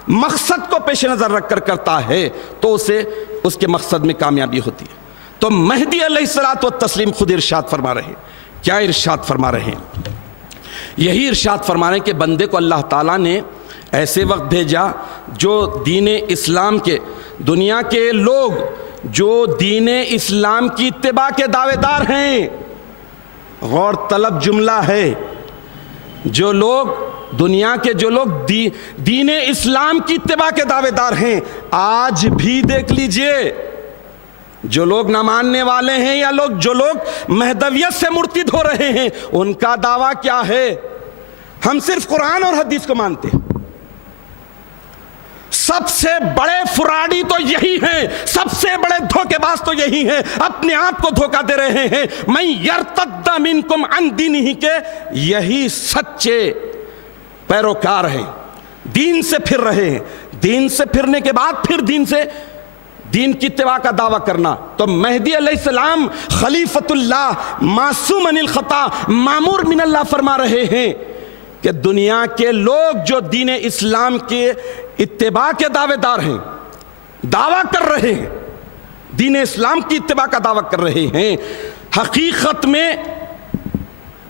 مقصد کو پیش نظر رکھ کر کرتا ہے تو اسے اس کے مقصد میں کامیابی ہوتی ہے۔ تو مہدی علیہ الصلوۃ والتسلیم خود ارشاد فرما رہے ہیں، کیا ارشاد فرما رہے ہیں؟ یہی ارشاد فرما رہے ہیں کہ بندے کو اللہ تعالیٰ نے ایسے وقت بھیجا جو دین اسلام کے، دنیا کے لوگ جو دین اسلام کی اتباع کے دعوے دار ہیں، غور طلب جملہ ہے، جو لوگ دنیا کے جو لوگ دین اسلام کی اتباع کے دعوے دار ہیں، آج بھی دیکھ لیجئے جو لوگ نہ ماننے والے ہیں یا جو لوگ مہدویت سے مرتد ہو رہے ہیں، ان کا دعویٰ کیا ہے؟ ہم صرف قرآن اور حدیث کو مانتے ہیں۔ سب سے بڑے فراڈی تو یہی ہیں، سب سے بڑے دھوکے باز تو یہی ہیں، اپنے آپ کو دھوکہ دے رہے ہیں۔ من یرتد منکم عن دینہ کے یہی سچے پیروکار ہیں، دین سے پھر رہے ہیں، دین سے پھرنے کے بعد پھر دین کی اتباع کا دعویٰ کرنا۔ تو مہدی علیہ السلام خلیفۃ اللہ، معصوم عن الخطا، مامور من اللہ فرما رہے ہیں کہ دنیا کے لوگ جو دین اسلام کے اتباع کے دعوے دار ہیں، دعویٰ کر رہے ہیں، دین اسلام کی اتباع کا دعویٰ کر رہے ہیں، حقیقت میں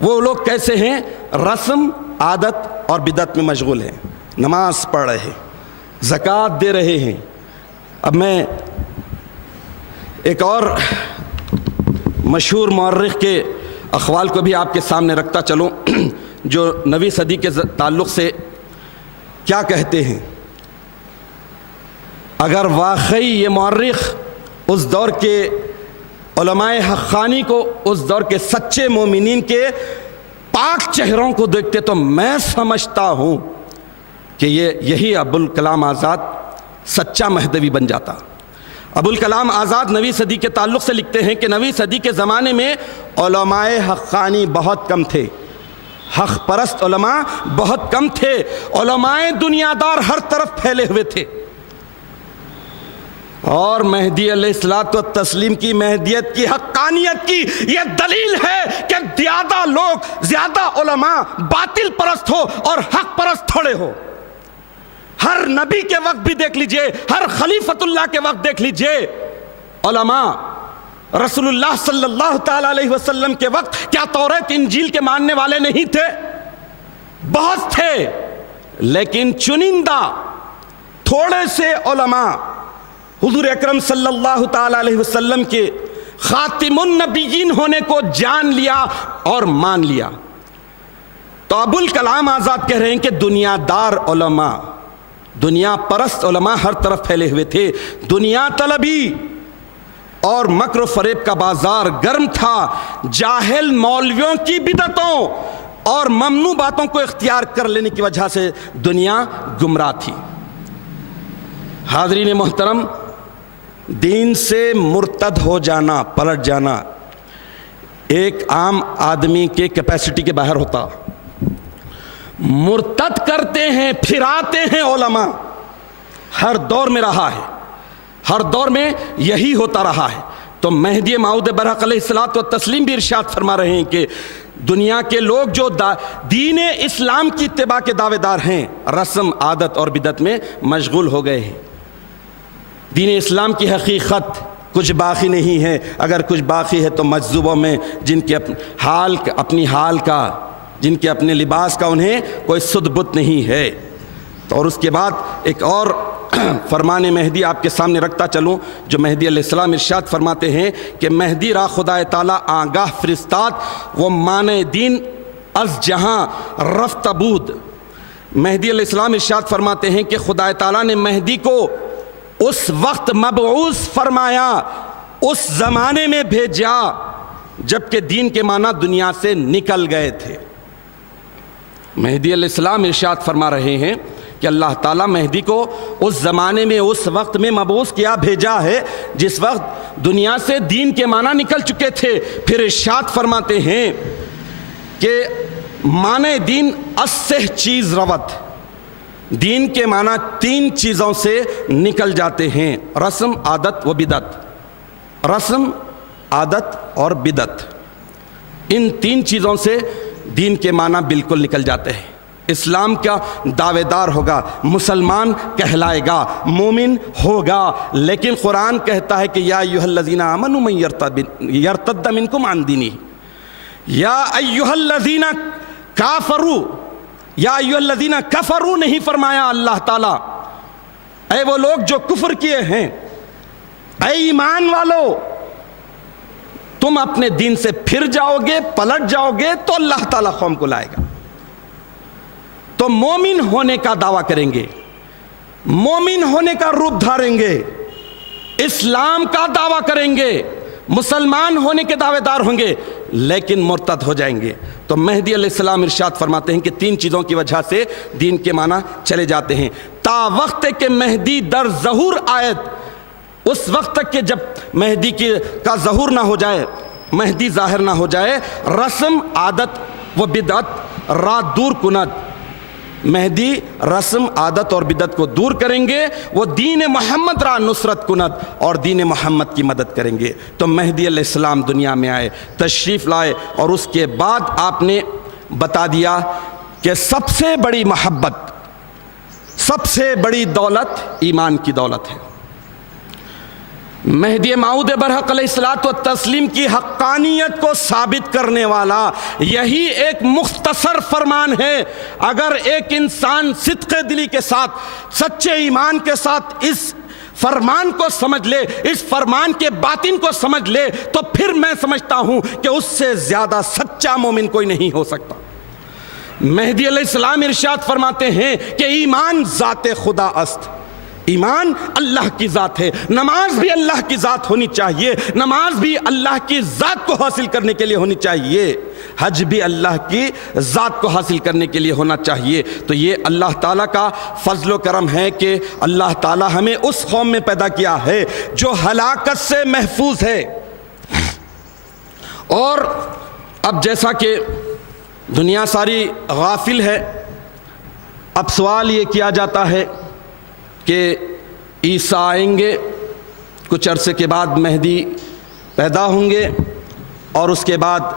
وہ لوگ کیسے ہیں؟ رسم، عادت اور بدعت میں مشغول ہیں، نماز پڑھ رہے ہیں، زکوٰۃ دے رہے ہیں۔ اب میں ایک اور مشہور مورخ کے اقوال کو بھی آپ کے سامنے رکھتا چلوں جو 9ویں صدی کے تعلق سے کیا کہتے ہیں. اگر واقعی یہ مورخ اس دور کے علماء حقانی کو، اس دور کے سچے مومنین کے پاک چہروں کو دیکھتے تو میں سمجھتا ہوں کہ یہی ابوالکلام آزاد سچا مہدوی بن جاتا. ابوالکلام آزاد 9ویں صدی کے تعلق سے لکھتے ہیں کہ 9ویں صدی کے زمانے میں علماء حقانی بہت کم تھے، حق پرست علماء بہت کم تھے، علماء دنیا دار ہر طرف پھیلے ہوئے تھے. اور مہدی علیہ الصلوۃ والتسلیم کی مہدیت کی حقانیت کی یہ دلیل ہے کہ زیادہ لوگ، زیادہ علماء باطل پرست ہو اور حق پرست تھوڑے ہو. ہر نبی کے وقت بھی دیکھ لیجئے، ہر خلیفۃ اللہ کے وقت دیکھ لیجئے، علماء رسول اللہ صلی اللہ تعالی علیہ وسلم کے وقت کیا توریت انجیل کے ماننے والے نہیں تھے؟ بہت تھے، لیکن چنندہ تھوڑے سے علماء حضور اکرم صلی اللہ تعالی علیہ وسلم کے خاتم النبیین ہونے کو جان لیا اور مان لیا. تو ابوالکلام آزاد کہہ رہے ہیں کہ دنیا دار علماء، دنیا پرست علماء ہر طرف پھیلے ہوئے تھے. دنیا طلبی اور مکر و فریب کا بازار گرم تھا. جاہل مولویوں کی بدعتوں اور ممنوع باتوں کو اختیار کر لینے کی وجہ سے دنیا گمراہ تھی. حاضرین محترم، دین سے مرتد ہو جانا، پلٹ جانا ایک عام آدمی کے کیپیسٹی کے باہر ہوتا. مرتد کرتے ہیں، پھراتے ہیں علماء، ہر دور میں رہا ہے، ہر دور میں یہی ہوتا رہا ہے. تو مہدی موعود برحق علیہ الصلوۃ والتسلیم بھی ارشاد فرما رہے ہیں کہ دنیا کے لوگ جو دین اسلام کی اتباع کے دعوے دار ہیں، رسم عادت اور بدعت میں مشغول ہو گئے ہیں. دین اسلام کی حقیقت کچھ باقی نہیں ہے. اگر کچھ باقی ہے تو مجذوبوں میں، جن کے اپنی حال کا، جن کے اپنے لباس کا انہیں کوئی سد بت نہیں ہے. تو اور اس کے بعد ایک اور فرمان مہدی آپ کے سامنے رکھتا چلوں جو مہدی علیہ السلام ارشاد فرماتے ہیں کہ مہدی را خدا تعالی آگاہ فرستاد وہ مانے دین از جہاں رفت بود. مہدی علیہ السلام ارشاد فرماتے ہیں کہ خدا تعالی نے مہدی کو اس وقت مبعوث فرمایا، اس زمانے میں بھیجا جبکہ دین کے معنی دنیا سے نکل گئے تھے. مہدی علیہ السلام ارشاد فرما رہے ہیں کہ اللہ تعالیٰ مہدی کو اس زمانے میں، اس وقت میں مبعوث کیا، بھیجا ہے جس وقت دنیا سے دین کے معنی نکل چکے تھے. پھر ارشاد فرماتے ہیں کہ معنی دین اسہ چیز روت، دین کے معنی 3 چیزوں سے نکل جاتے ہیں: رسم، عادت و بدعت. رسم، عادت اور بدعت، ان 3 چیزوں سے دین کے معنی بالکل نکل جاتے ہیں. اسلام کا دعوے دار ہوگا، مسلمان کہلائے گا، مومن ہوگا، لیکن قرآن کہتا ہے کہ یا ایھا الذین آمنوا من یرتد منکم عن دینہ، یا ایھا الذین کافروا، یا ایھا الذین کفروا نہیں فرمایا اللہ تعالیٰ. اے وہ لوگ جو کفر کیے ہیں، اے ایمان والو، تم اپنے دین سے پھر جاؤ گے، پلٹ جاؤ گے تو اللہ تعالیٰ قوم کو لائے گا. تو مومن ہونے کا دعویٰ کریں گے، مومن ہونے کا روپ دھاریں گے، اسلام کا دعویٰ کریں گے، مسلمان ہونے کے دعوے دار ہوں گے، لیکن مرتد ہو جائیں گے. تو مہدی علیہ السلام ارشاد فرماتے ہیں کہ 3 چیزوں کی وجہ سے دین کے معنی چلے جاتے ہیں. تا وقت کہ مہدی در ظہور آیت، اس وقت تک کہ جب مہدی کا ظہور نہ ہو جائے، مہدی ظاہر نہ ہو جائے، رسم، عادت و بدعت را دور کند. مہدی رسم، عادت اور بدعت کو دور کریں گے، وہ دین محمد را نصرت کند اور دین محمد کی مدد کریں گے. تو مہدی علیہ السلام دنیا میں آئے، تشریف لائے، اور اس کے بعد آپ نے بتا دیا کہ سب سے بڑی محبت، سب سے بڑی دولت ایمان کی دولت ہے. مہدی موعود برحق علیہ الصلوۃ والتسلیم کی حقانیت کو ثابت کرنے والا یہی ایک مختصر فرمان ہے. اگر ایک انسان صدق دلی کے ساتھ، سچے ایمان کے ساتھ اس فرمان کو سمجھ لے، اس فرمان کے باطن کو سمجھ لے، تو پھر میں سمجھتا ہوں کہ اس سے زیادہ سچا مومن کوئی نہیں ہو سکتا۔ مہدی علیہ السلام ارشاد فرماتے ہیں کہ ایمان ذات خدا است، ایمان اللہ کی ذات ہے۔ نماز بھی اللہ کی ذات ہونی چاہیے، نماز بھی اللہ کی ذات کو حاصل کرنے کے لیے ہونی چاہیے، حج بھی اللہ کی ذات کو حاصل کرنے کے لیے ہونا چاہیے۔ تو یہ اللہ تعالیٰ کا فضل و کرم ہے کہ اللہ تعالیٰ ہمیں اس قوم میں پیدا کیا ہے جو ہلاکت سے محفوظ ہے۔ اور اب جیسا کہ دنیا ساری غافل ہے، اب سوال یہ کیا جاتا ہے کہ عیسیٰ آئیں گے، کچھ عرصے کے بعد مہدی پیدا ہوں گے، اور اس کے بعد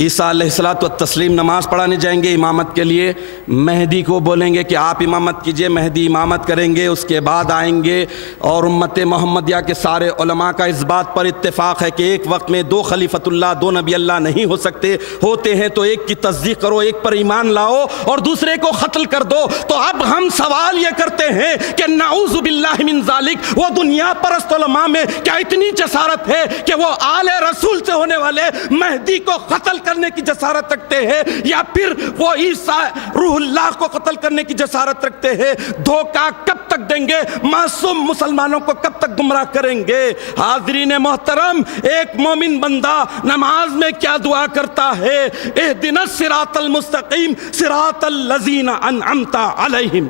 عیسیٰ علیہ الصلوۃ والتسلیم نماز پڑھانے جائیں گے امامت کے لیے، مہدی کو بولیں گے کہ آپ امامت کیجئے، مہدی امامت کریں گے، اس کے بعد آئیں گے۔ اور امت محمدیہ کے سارے علماء کا اس بات پر اتفاق ہے کہ ایک وقت میں دو خلیفۃ اللہ، دو نبی اللہ نہیں ہو سکتے، ہوتے ہیں تو ایک کی تصدیق کرو، ایک پر ایمان لاؤ اور دوسرے کو قتل کر دو۔ تو اب ہم سوال یہ کرتے ہیں کہ نعوذ باللہ من ذالک، وہ دنیا پرست علماء میں کیا اتنی جسارت ہے کہ وہ آل رسول سے ہونے والے مہدی کو قتل کرنے کی جسارت رکھتے ہیں، یا پھر وہ عیسیٰ روح اللہ کو قتل کرنے کی جسارت رکھتے ہیں؟ دھوکہ کب تک دیں گے؟ معصوم مسلمانوں کو کب تک گمراہ کریں گے؟ حاضرین محترم، ایک مومن بندہ نماز میں کیا دعا کرتا ہے؟ اہدنا الصراط المستقیم صراط الذین انعمت علیہم۔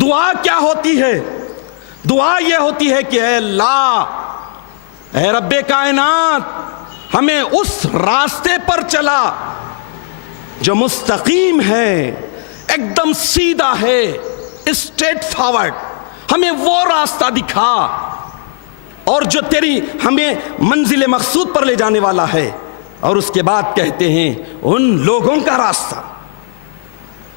دعا کیا ہوتی ہے؟ دعا یہ ہوتی ہے کہ اے اللہ، اے رب کائنات، ہمیں اس راستے پر چلا جو مستقیم ہے، ایک دم سیدھا ہے، اسٹریٹ فارورڈ، ہمیں وہ راستہ دکھا، اور جو تیری ہمیں منزل مقصود پر لے جانے والا ہے۔ اور اس کے بعد کہتے ہیں ان لوگوں کا راستہ،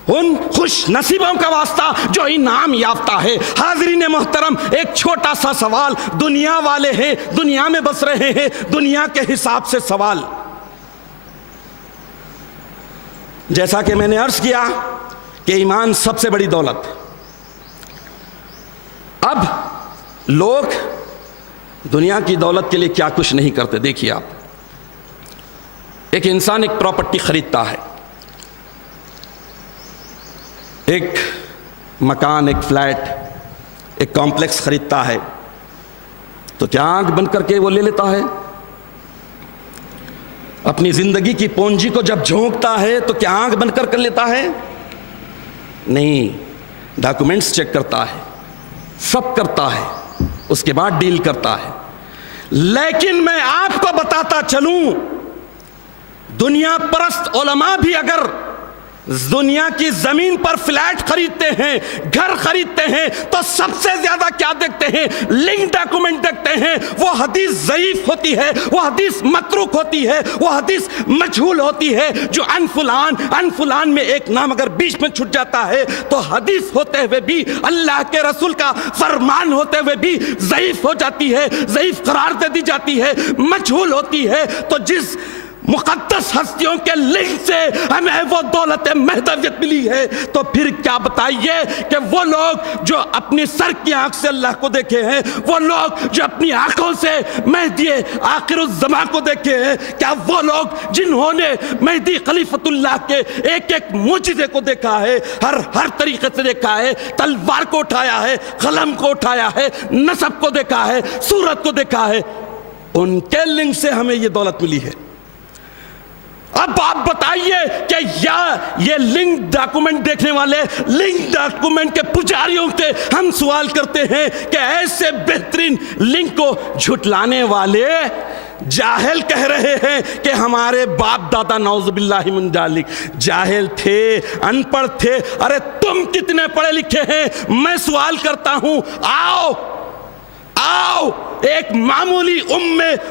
ان خوش نصیبوں کا واسطہ جو انعام یافتہ ہے۔ حاضرین محترم، ایک چھوٹا سا سوال، دنیا والے ہیں، دنیا میں بس رہے ہیں، دنیا کے حساب سے سوال۔ جیسا کہ میں نے عرض کیا کہ ایمان سب سے بڑی دولت۔ اب لوگ دنیا کی دولت کے لیے کیا کچھ نہیں کرتے۔ دیکھیے آپ، ایک انسان ایک پراپرٹی خریدتا ہے، ایک مکان، ایک فلیٹ، ایک کمپلیکس خریدتا ہے، تو کیا آنکھ بند کر کے وہ لے لیتا ہے؟ اپنی زندگی کی پونجی کو جب جھونکتا ہے تو کیا آنکھ بند کر لیتا ہے؟ نہیں، ڈاکومنٹس چیک کرتا ہے، سب کرتا ہے، اس کے بعد ڈیل کرتا ہے۔ لیکن میں آپ کو بتاتا چلوں، دنیا پرست علماء بھی اگر دنیا کی زمین پر فلیٹ خریدتے ہیں، گھر خریدتے ہیں، تو سب سے زیادہ کیا دیکھتے ہیں؟ لنک ڈاکومنٹ دیکھتے ہیں۔ وہ حدیث ضعیف ہوتی ہے، وہ حدیث متروک ہوتی ہے، وہ حدیث مجہول ہوتی ہے، جو ان فلان میں ایک نام اگر بیچ میں چھٹ جاتا ہے تو حدیث ہوتے ہوئے بھی، اللہ کے رسول کا فرمان ہوتے ہوئے بھی ضعیف ہو جاتی ہے، ضعیف قرار دے دی جاتی ہے، مجہول ہوتی ہے۔ تو جس مقدس ہستیوں کے لنک سے ہمیں وہ دولت مہدویت ملی ہے، تو پھر کیا بتائیے کہ وہ لوگ جو اپنی سر کی آنکھ سے اللہ کو دیکھے ہیں، وہ لوگ جو اپنی آنکھوں سے مہدی آخر الزماں کو دیکھے ہیں، کیا وہ لوگ جنہوں نے مہدی خلیفۃ اللہ کے ایک ایک معجزے کو دیکھا ہے، ہر طریقے سے دیکھا ہے، تلوار کو اٹھایا ہے، قلم کو اٹھایا ہے، نسب کو دیکھا ہے، صورت کو دیکھا ہے، ان کے لنک سے ہمیں یہ دولت ملی ہے؟ اب آپ بتائیے کہ یہ لنک ڈاکومنٹ دیکھنے والے، لنک ڈاکومنٹ کے پجاریوں سے ہم سوال کرتے ہیں کہ ایسے بہترین لنک کو جھٹلانے والے جاہل کہہ رہے ہیں کہ ہمارے باپ دادا نعوذ باللہ من ذالک جاہل تھے، ان پڑھ تھے۔ ارے تم کتنے پڑھے لکھے ہیں؟ میں سوال کرتا ہوں، آؤ ایک معمولی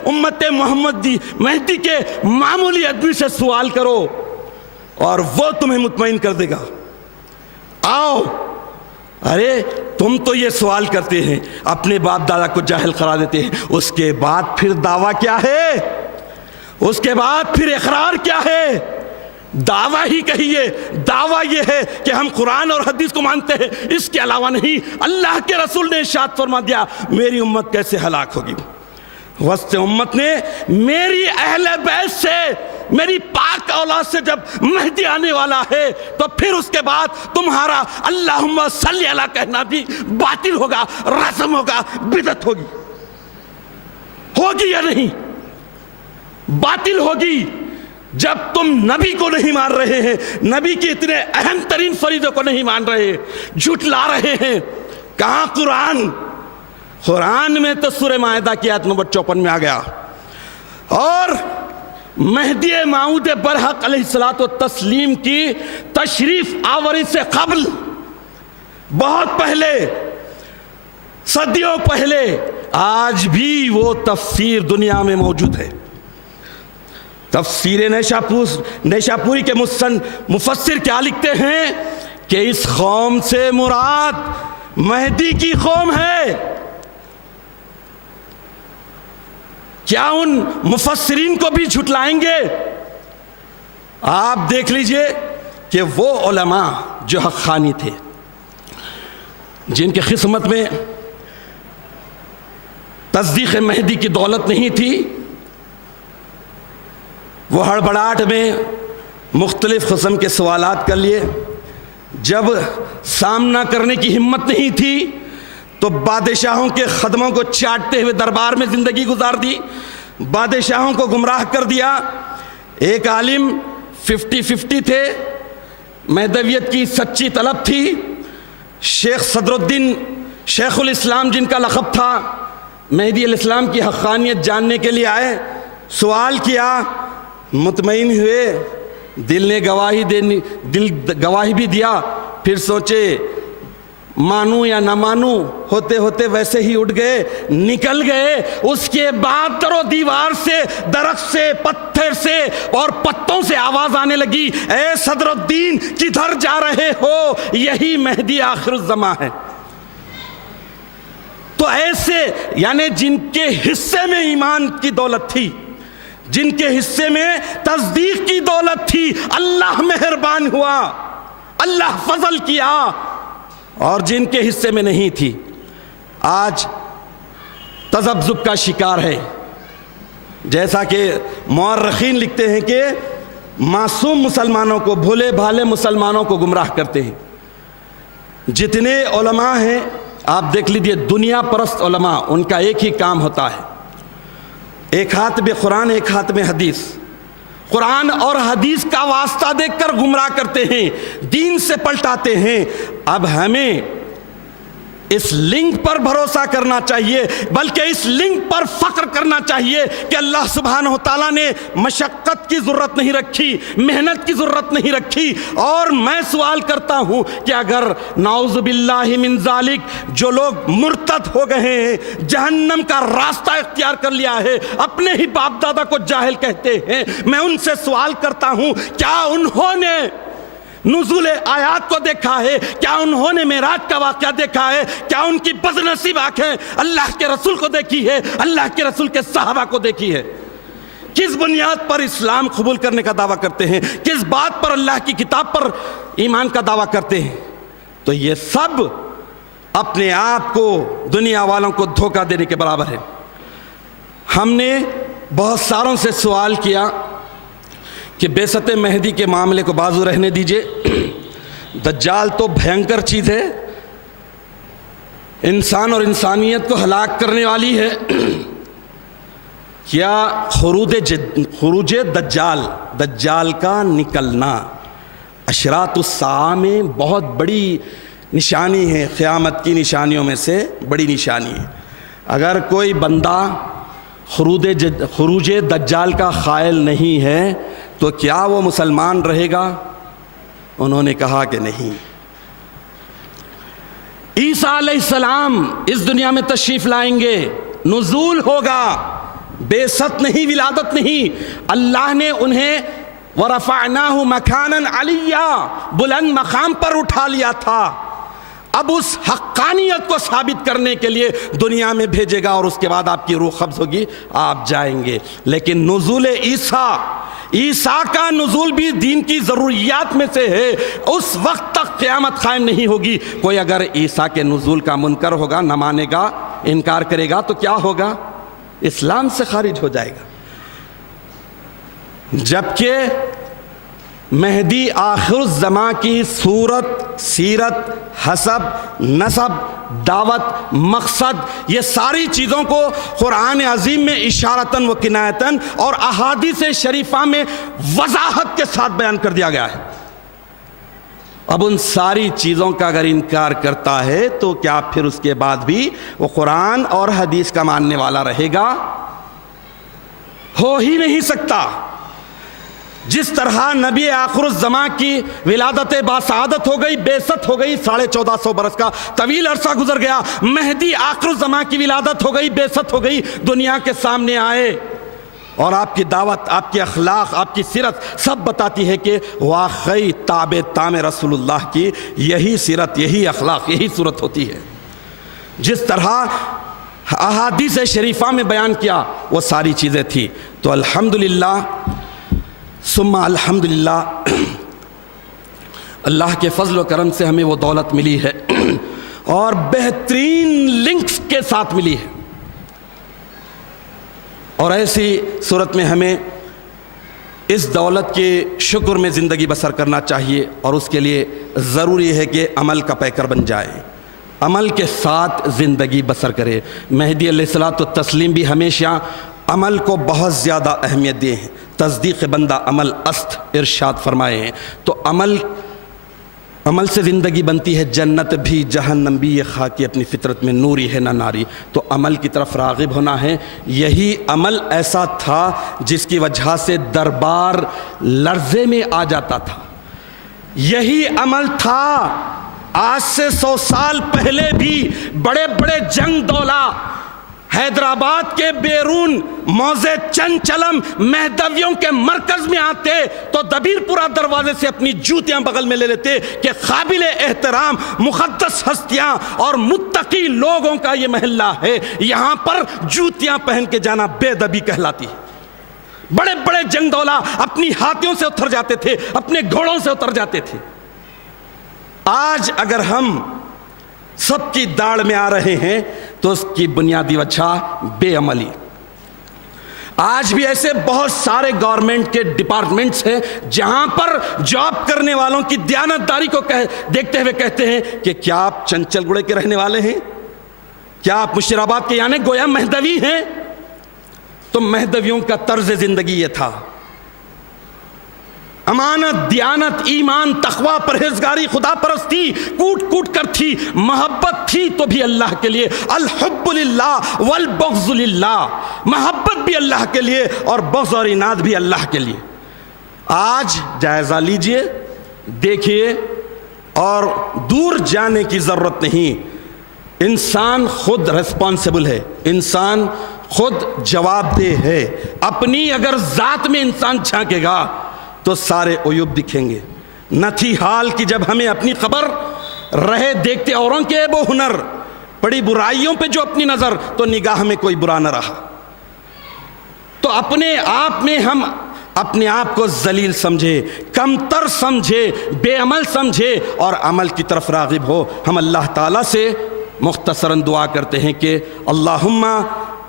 امت محمدی مہدی کے معمولی آدمی سے سوال کرو اور وہ تمہیں مطمئن کر دے گا۔ آؤ، ارے تم تو یہ سوال کرتے ہیں، اپنے باپ دادا کو جاہل قرار دیتے ہیں، اس کے بعد پھر دعویٰ کیا ہے؟ اس کے بعد پھر اقرار کیا ہے؟ دعویٰ ہی کہیے، دعویٰ یہ ہے کہ ہم قرآن اور حدیث کو مانتے ہیں، اس کے علاوہ نہیں۔ اللہ کے رسول نے ارشاد فرما دیا میری امت کیسے ہلاک ہوگی؟ وسط امت نے میری اہل بیت سے، میری پاک اولاد سے جب مہدی آنے والا ہے تو پھر اس کے بعد تمہارا اللہم صلی علی کہنا بھی باطل ہوگا، رسم ہوگا، بدعت ہوگی۔ ہوگی یا نہیں؟ باطل ہوگی جب تم نبی کو نہیں مان رہے ہیں، نبی کی اتنے اہم ترین فریضوں کو نہیں مان رہے، جھٹلا رہے ہیں۔ کہاں قرآن؟ قرآن میں تو سورہ مائدہ کی آیت نمبر 54 میں آ گیا، اور مہدی موعود برحق علیہ الصلوۃ والتسلیم کی تشریف آوری سے قبل، بہت پہلے، صدیوں پہلے، آج بھی وہ تفسیر دنیا میں موجود ہے۔ تفسیر نیشاپوری کے مفسر کیا لکھتے ہیں کہ اس قوم سے مراد مہدی کی قوم ہے۔ کیا ان مفسرین کو بھی جھٹلائیں گے؟ آپ دیکھ لیجئے کہ وہ علماء جو حقانی تھے، جن کے قسمت میں تصدیق مہدی کی دولت نہیں تھی، وہ ہڑبڑاہٹ میں مختلف قسم کے سوالات کر لیے۔ جب سامنا کرنے کی ہمت نہیں تھی تو بادشاہوں کے خدموں کو چاٹتے ہوئے دربار میں زندگی گزار دی، بادشاہوں کو گمراہ کر دیا۔ ایک عالم 50-50 تھے، مہدویت کی سچی طلب تھی۔ شیخ صدر الدین شیخ الاسلام جن کا لقب تھا، مہدی علیہ السلام کی حقانیت جاننے کے لیے آئے، سوال کیا، مطمئن ہوئے، دل نے گواہی بھی دیا، پھر سوچے مانوں یا نہ مانوں، ہوتے ہوتے ویسے ہی اٹھ گئے، نکل گئے۔ اس کے بعد در و دیوار سے، درخت سے، پتھر سے اور پتوں سے آواز آنے لگی، اے صدر الدین کدھر جا رہے ہو؟ یہی مہدی آخر الزماں ہے۔ تو ایسے یعنی جن کے حصے میں ایمان کی دولت تھی، جن کے حصے میں تصدیق کی دولت تھی، اللہ مہربان ہوا، اللہ فضل کیا، اور جن کے حصے میں نہیں تھی آج تذبذب کا شکار ہے۔ جیسا کہ مورخین لکھتے ہیں کہ معصوم مسلمانوں کو، بھولے بھالے مسلمانوں کو گمراہ کرتے ہیں۔ جتنے علماء ہیں آپ دیکھ لیجئے، دنیا پرست علماء، ان کا ایک ہی کام ہوتا ہے، ایک ہاتھ میں قرآن، ایک ہاتھ میں حدیث، قرآن اور حدیث کا واسطہ دیکھ کر گمراہ کرتے ہیں، دین سے پلٹاتے ہیں۔ اب ہمیں اس لنک پر بھروسہ کرنا چاہیے، بلکہ اس لنک پر فخر کرنا چاہیے کہ اللہ سبحانہ وتعالیٰ نے مشقت کی ضرورت نہیں رکھی، محنت کی ضرورت نہیں رکھی۔ اور میں سوال کرتا ہوں کہ اگر نعوذ باللہ من ذالک جو لوگ مرتد ہو گئے ہیں، جہنم کا راستہ اختیار کر لیا ہے، اپنے ہی باپ دادا کو جاہل کہتے ہیں، میں ان سے سوال کرتا ہوں کیا انہوں نے نزول آیات کو دیکھا ہے؟ کیا انہوں نے معراج کا واقعہ دیکھا ہے؟ کیا ان کی بد نصیب آنکھیں اللہ کے رسول کو دیکھی ہے، اللہ کے رسول کے صحابہ کو دیکھی ہے؟ کس بنیاد پر اسلام قبول کرنے کا دعویٰ کرتے ہیں؟ کس بات پر اللہ کی کتاب پر ایمان کا دعویٰ کرتے ہیں؟ تو یہ سب اپنے آپ کو، دنیا والوں کو دھوکہ دینے کے برابر ہے۔ ہم نے بہت ساروں سے سوال کیا کہ بعثت مہدی کے معاملے کو بازو رہنے دیجئے، دجال تو بھینکر چیز ہے، انسان اور انسانیت کو ہلاک کرنے والی ہے۔ کیا خروج دجال کا نکلنا اشراط الساعہ میں بہت بڑی نشانی ہے، قیامت کی نشانیوں میں سے بڑی نشانی ہے۔ اگر کوئی بندہ خروج دجال کا قائل نہیں ہے تو کیا وہ مسلمان رہے گا؟ انہوں نے کہا کہ نہیں۔ عیسیٰ علیہ السلام اس دنیا میں تشریف لائیں گے، نزول ہوگا، بعثت نہیں، ولادت نہیں۔ اللہ نے انہیں وَرَفَعْنَاهُ مَكَانًا عَلِيًّا، بلند مقام پر اٹھا لیا تھا۔ اب اس حقانیت کو ثابت کرنے کے لیے دنیا میں بھیجے گا، اور اس کے بعد آپ کی روح قبض ہوگی، آپ جائیں گے۔ لیکن نزول عیسیٰ عیسیٰ کا نزول بھی دین کی ضروریات میں سے ہے. اس وقت تک قیامت قائم نہیں ہوگی. کوئی اگر عیسیٰ کے نزول کا منکر ہوگا، نہ مانے گا، انکار کرے گا، تو کیا ہوگا؟ اسلام سے خارج ہو جائے گا. جبکہ مہدی آخر الزمان کی صورت، سیرت، حسب، نسب، دعوت، مقصد، یہ ساری چیزوں کو قرآن عظیم میں اشارتاً و کنایتاً اور احادیث شریفہ میں وضاحت کے ساتھ بیان کر دیا گیا ہے. اب ان ساری چیزوں کا اگر انکار کرتا ہے تو کیا پھر اس کے بعد بھی وہ قرآن اور حدیث کا ماننے والا رہے گا؟ ہو ہی نہیں سکتا. جس طرح نبی آخر الزمان کی ولادت باسعادت ہو گئی، بعثت ہو گئی، 1450 برس کا طویل عرصہ گزر گیا، مہدی آخر الزمان کی ولادت ہو گئی، بعثت ہو گئی، دنیا کے سامنے آئے، اور آپ کی دعوت، آپ کے اخلاق، آپ کی سیرت سب بتاتی ہے کہ واقعی تابع تام رسول اللہ کی یہی سیرت، یہی اخلاق، یہی صورت ہوتی ہے. جس طرح احادیث شریفہ میں بیان کیا وہ ساری چیزیں تھی. تو الحمدللہ ثم الحمدللہ اللہ کے فضل و کرم سے ہمیں وہ دولت ملی ہے اور بہترین لنکس کے ساتھ ملی ہے. اور ایسی صورت میں ہمیں اس دولت کے شکر میں زندگی بسر کرنا چاہیے، اور اس کے لیے ضروری ہے کہ عمل کا پیکر بن جائے، عمل کے ساتھ زندگی بسر کرے. مہدی علیہ الصلوۃ والتسلیم بھی ہمیشہ عمل کو بہت زیادہ اہمیت دیے ہیں. تصدیق بندہ عمل است ارشاد فرمائے ہیں. تو عمل سے زندگی بنتی ہے. جنت بھی جہنم بھی یہ خاکی اپنی فطرت میں نوری ہے نہ ناری. تو عمل کی طرف راغب ہونا ہے. یہی عمل ایسا تھا جس کی وجہ سے دربار لرزے میں آ جاتا تھا. یہی عمل تھا آج سے 100 سال پہلے بھی بڑے بڑے جنگ دولا حیدرآباد کے بیرون موزے چنچلم مہدویوں کے مرکز میں آتے تو دبیر پورہ دروازے سے اپنی جوتیاں بغل میں لے لیتے کہ قابل احترام مقدس ہستیاں اور متقی لوگوں کا یہ محلہ ہے، یہاں پر جوتیاں پہن کے جانا بے ادبی کہلاتی ہے. بڑے بڑے جنگ دولا اپنی ہاتھیوں سے اتر جاتے تھے، اپنے گھوڑوں سے اتر جاتے تھے. آج اگر ہم سب کی داڑ میں آ رہے ہیں تو اس کی بنیادی وجہ بے عملی. آج بھی ایسے بہت سارے گورنمنٹ کے ڈپارٹمنٹس ہیں جہاں پر جاب کرنے والوں کی دیانتداری کو دیکھتے ہوئے کہتے ہیں کہ کیا آپ چنچل گڑے کے رہنے والے ہیں؟ کیا آپ مشیرآباد کے یعنی گویا مہدوی ہیں؟ تو مہدویوں کا طرز زندگی یہ تھا. امانت، دیانت، ایمان، تقوی، پرہیزگاری، خدا پرستی کوٹ کوٹ کر تھی. محبت تھی تو بھی اللہ کے لیے. الحب للہ والبغض للہ. محبت بھی اللہ کے لیے اور بغض اور عناد بھی اللہ کے لیے. آج جائزہ لیجئے، دیکھیے، اور دور جانے کی ضرورت نہیں. انسان خود ریسپانسبل ہے، انسان خود جواب دہ ہے. اپنی اگر ذات میں انسان جھانکے گا تو سارے عیوب دکھیں گے. نہ تھی حال کہ جب ہمیں اپنی خبر رہے دیکھتے اوروں کے عیب و ہنر، پڑی برائیوں پہ جو اپنی نظر، تو نگاہ میں کوئی برا نہ رہا. تو اپنے آپ میں ہم اپنے آپ کو ذلیل سمجھے، کمتر سمجھے، بے عمل سمجھے اور عمل کی طرف راغب ہو. ہم اللہ تعالیٰ سے مختصراً دعا کرتے ہیں کہ اللہم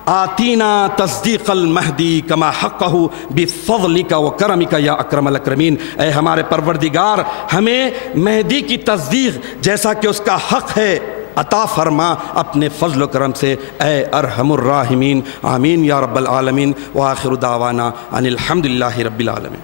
آتینا تصدیق المہدی کما حقہ بفضلک و کرمک یا اکرم الاکرمین. اے ہمارے پروردگار، ہمیں مہدی کی تصدیق جیسا کہ اس کا حق ہے عطا فرما اپنے فضل و کرم سے، اے ارحم الراحمین. آمین یا رب العالمین. وآخر دعوانا ان الحمدللہ رب العالمین.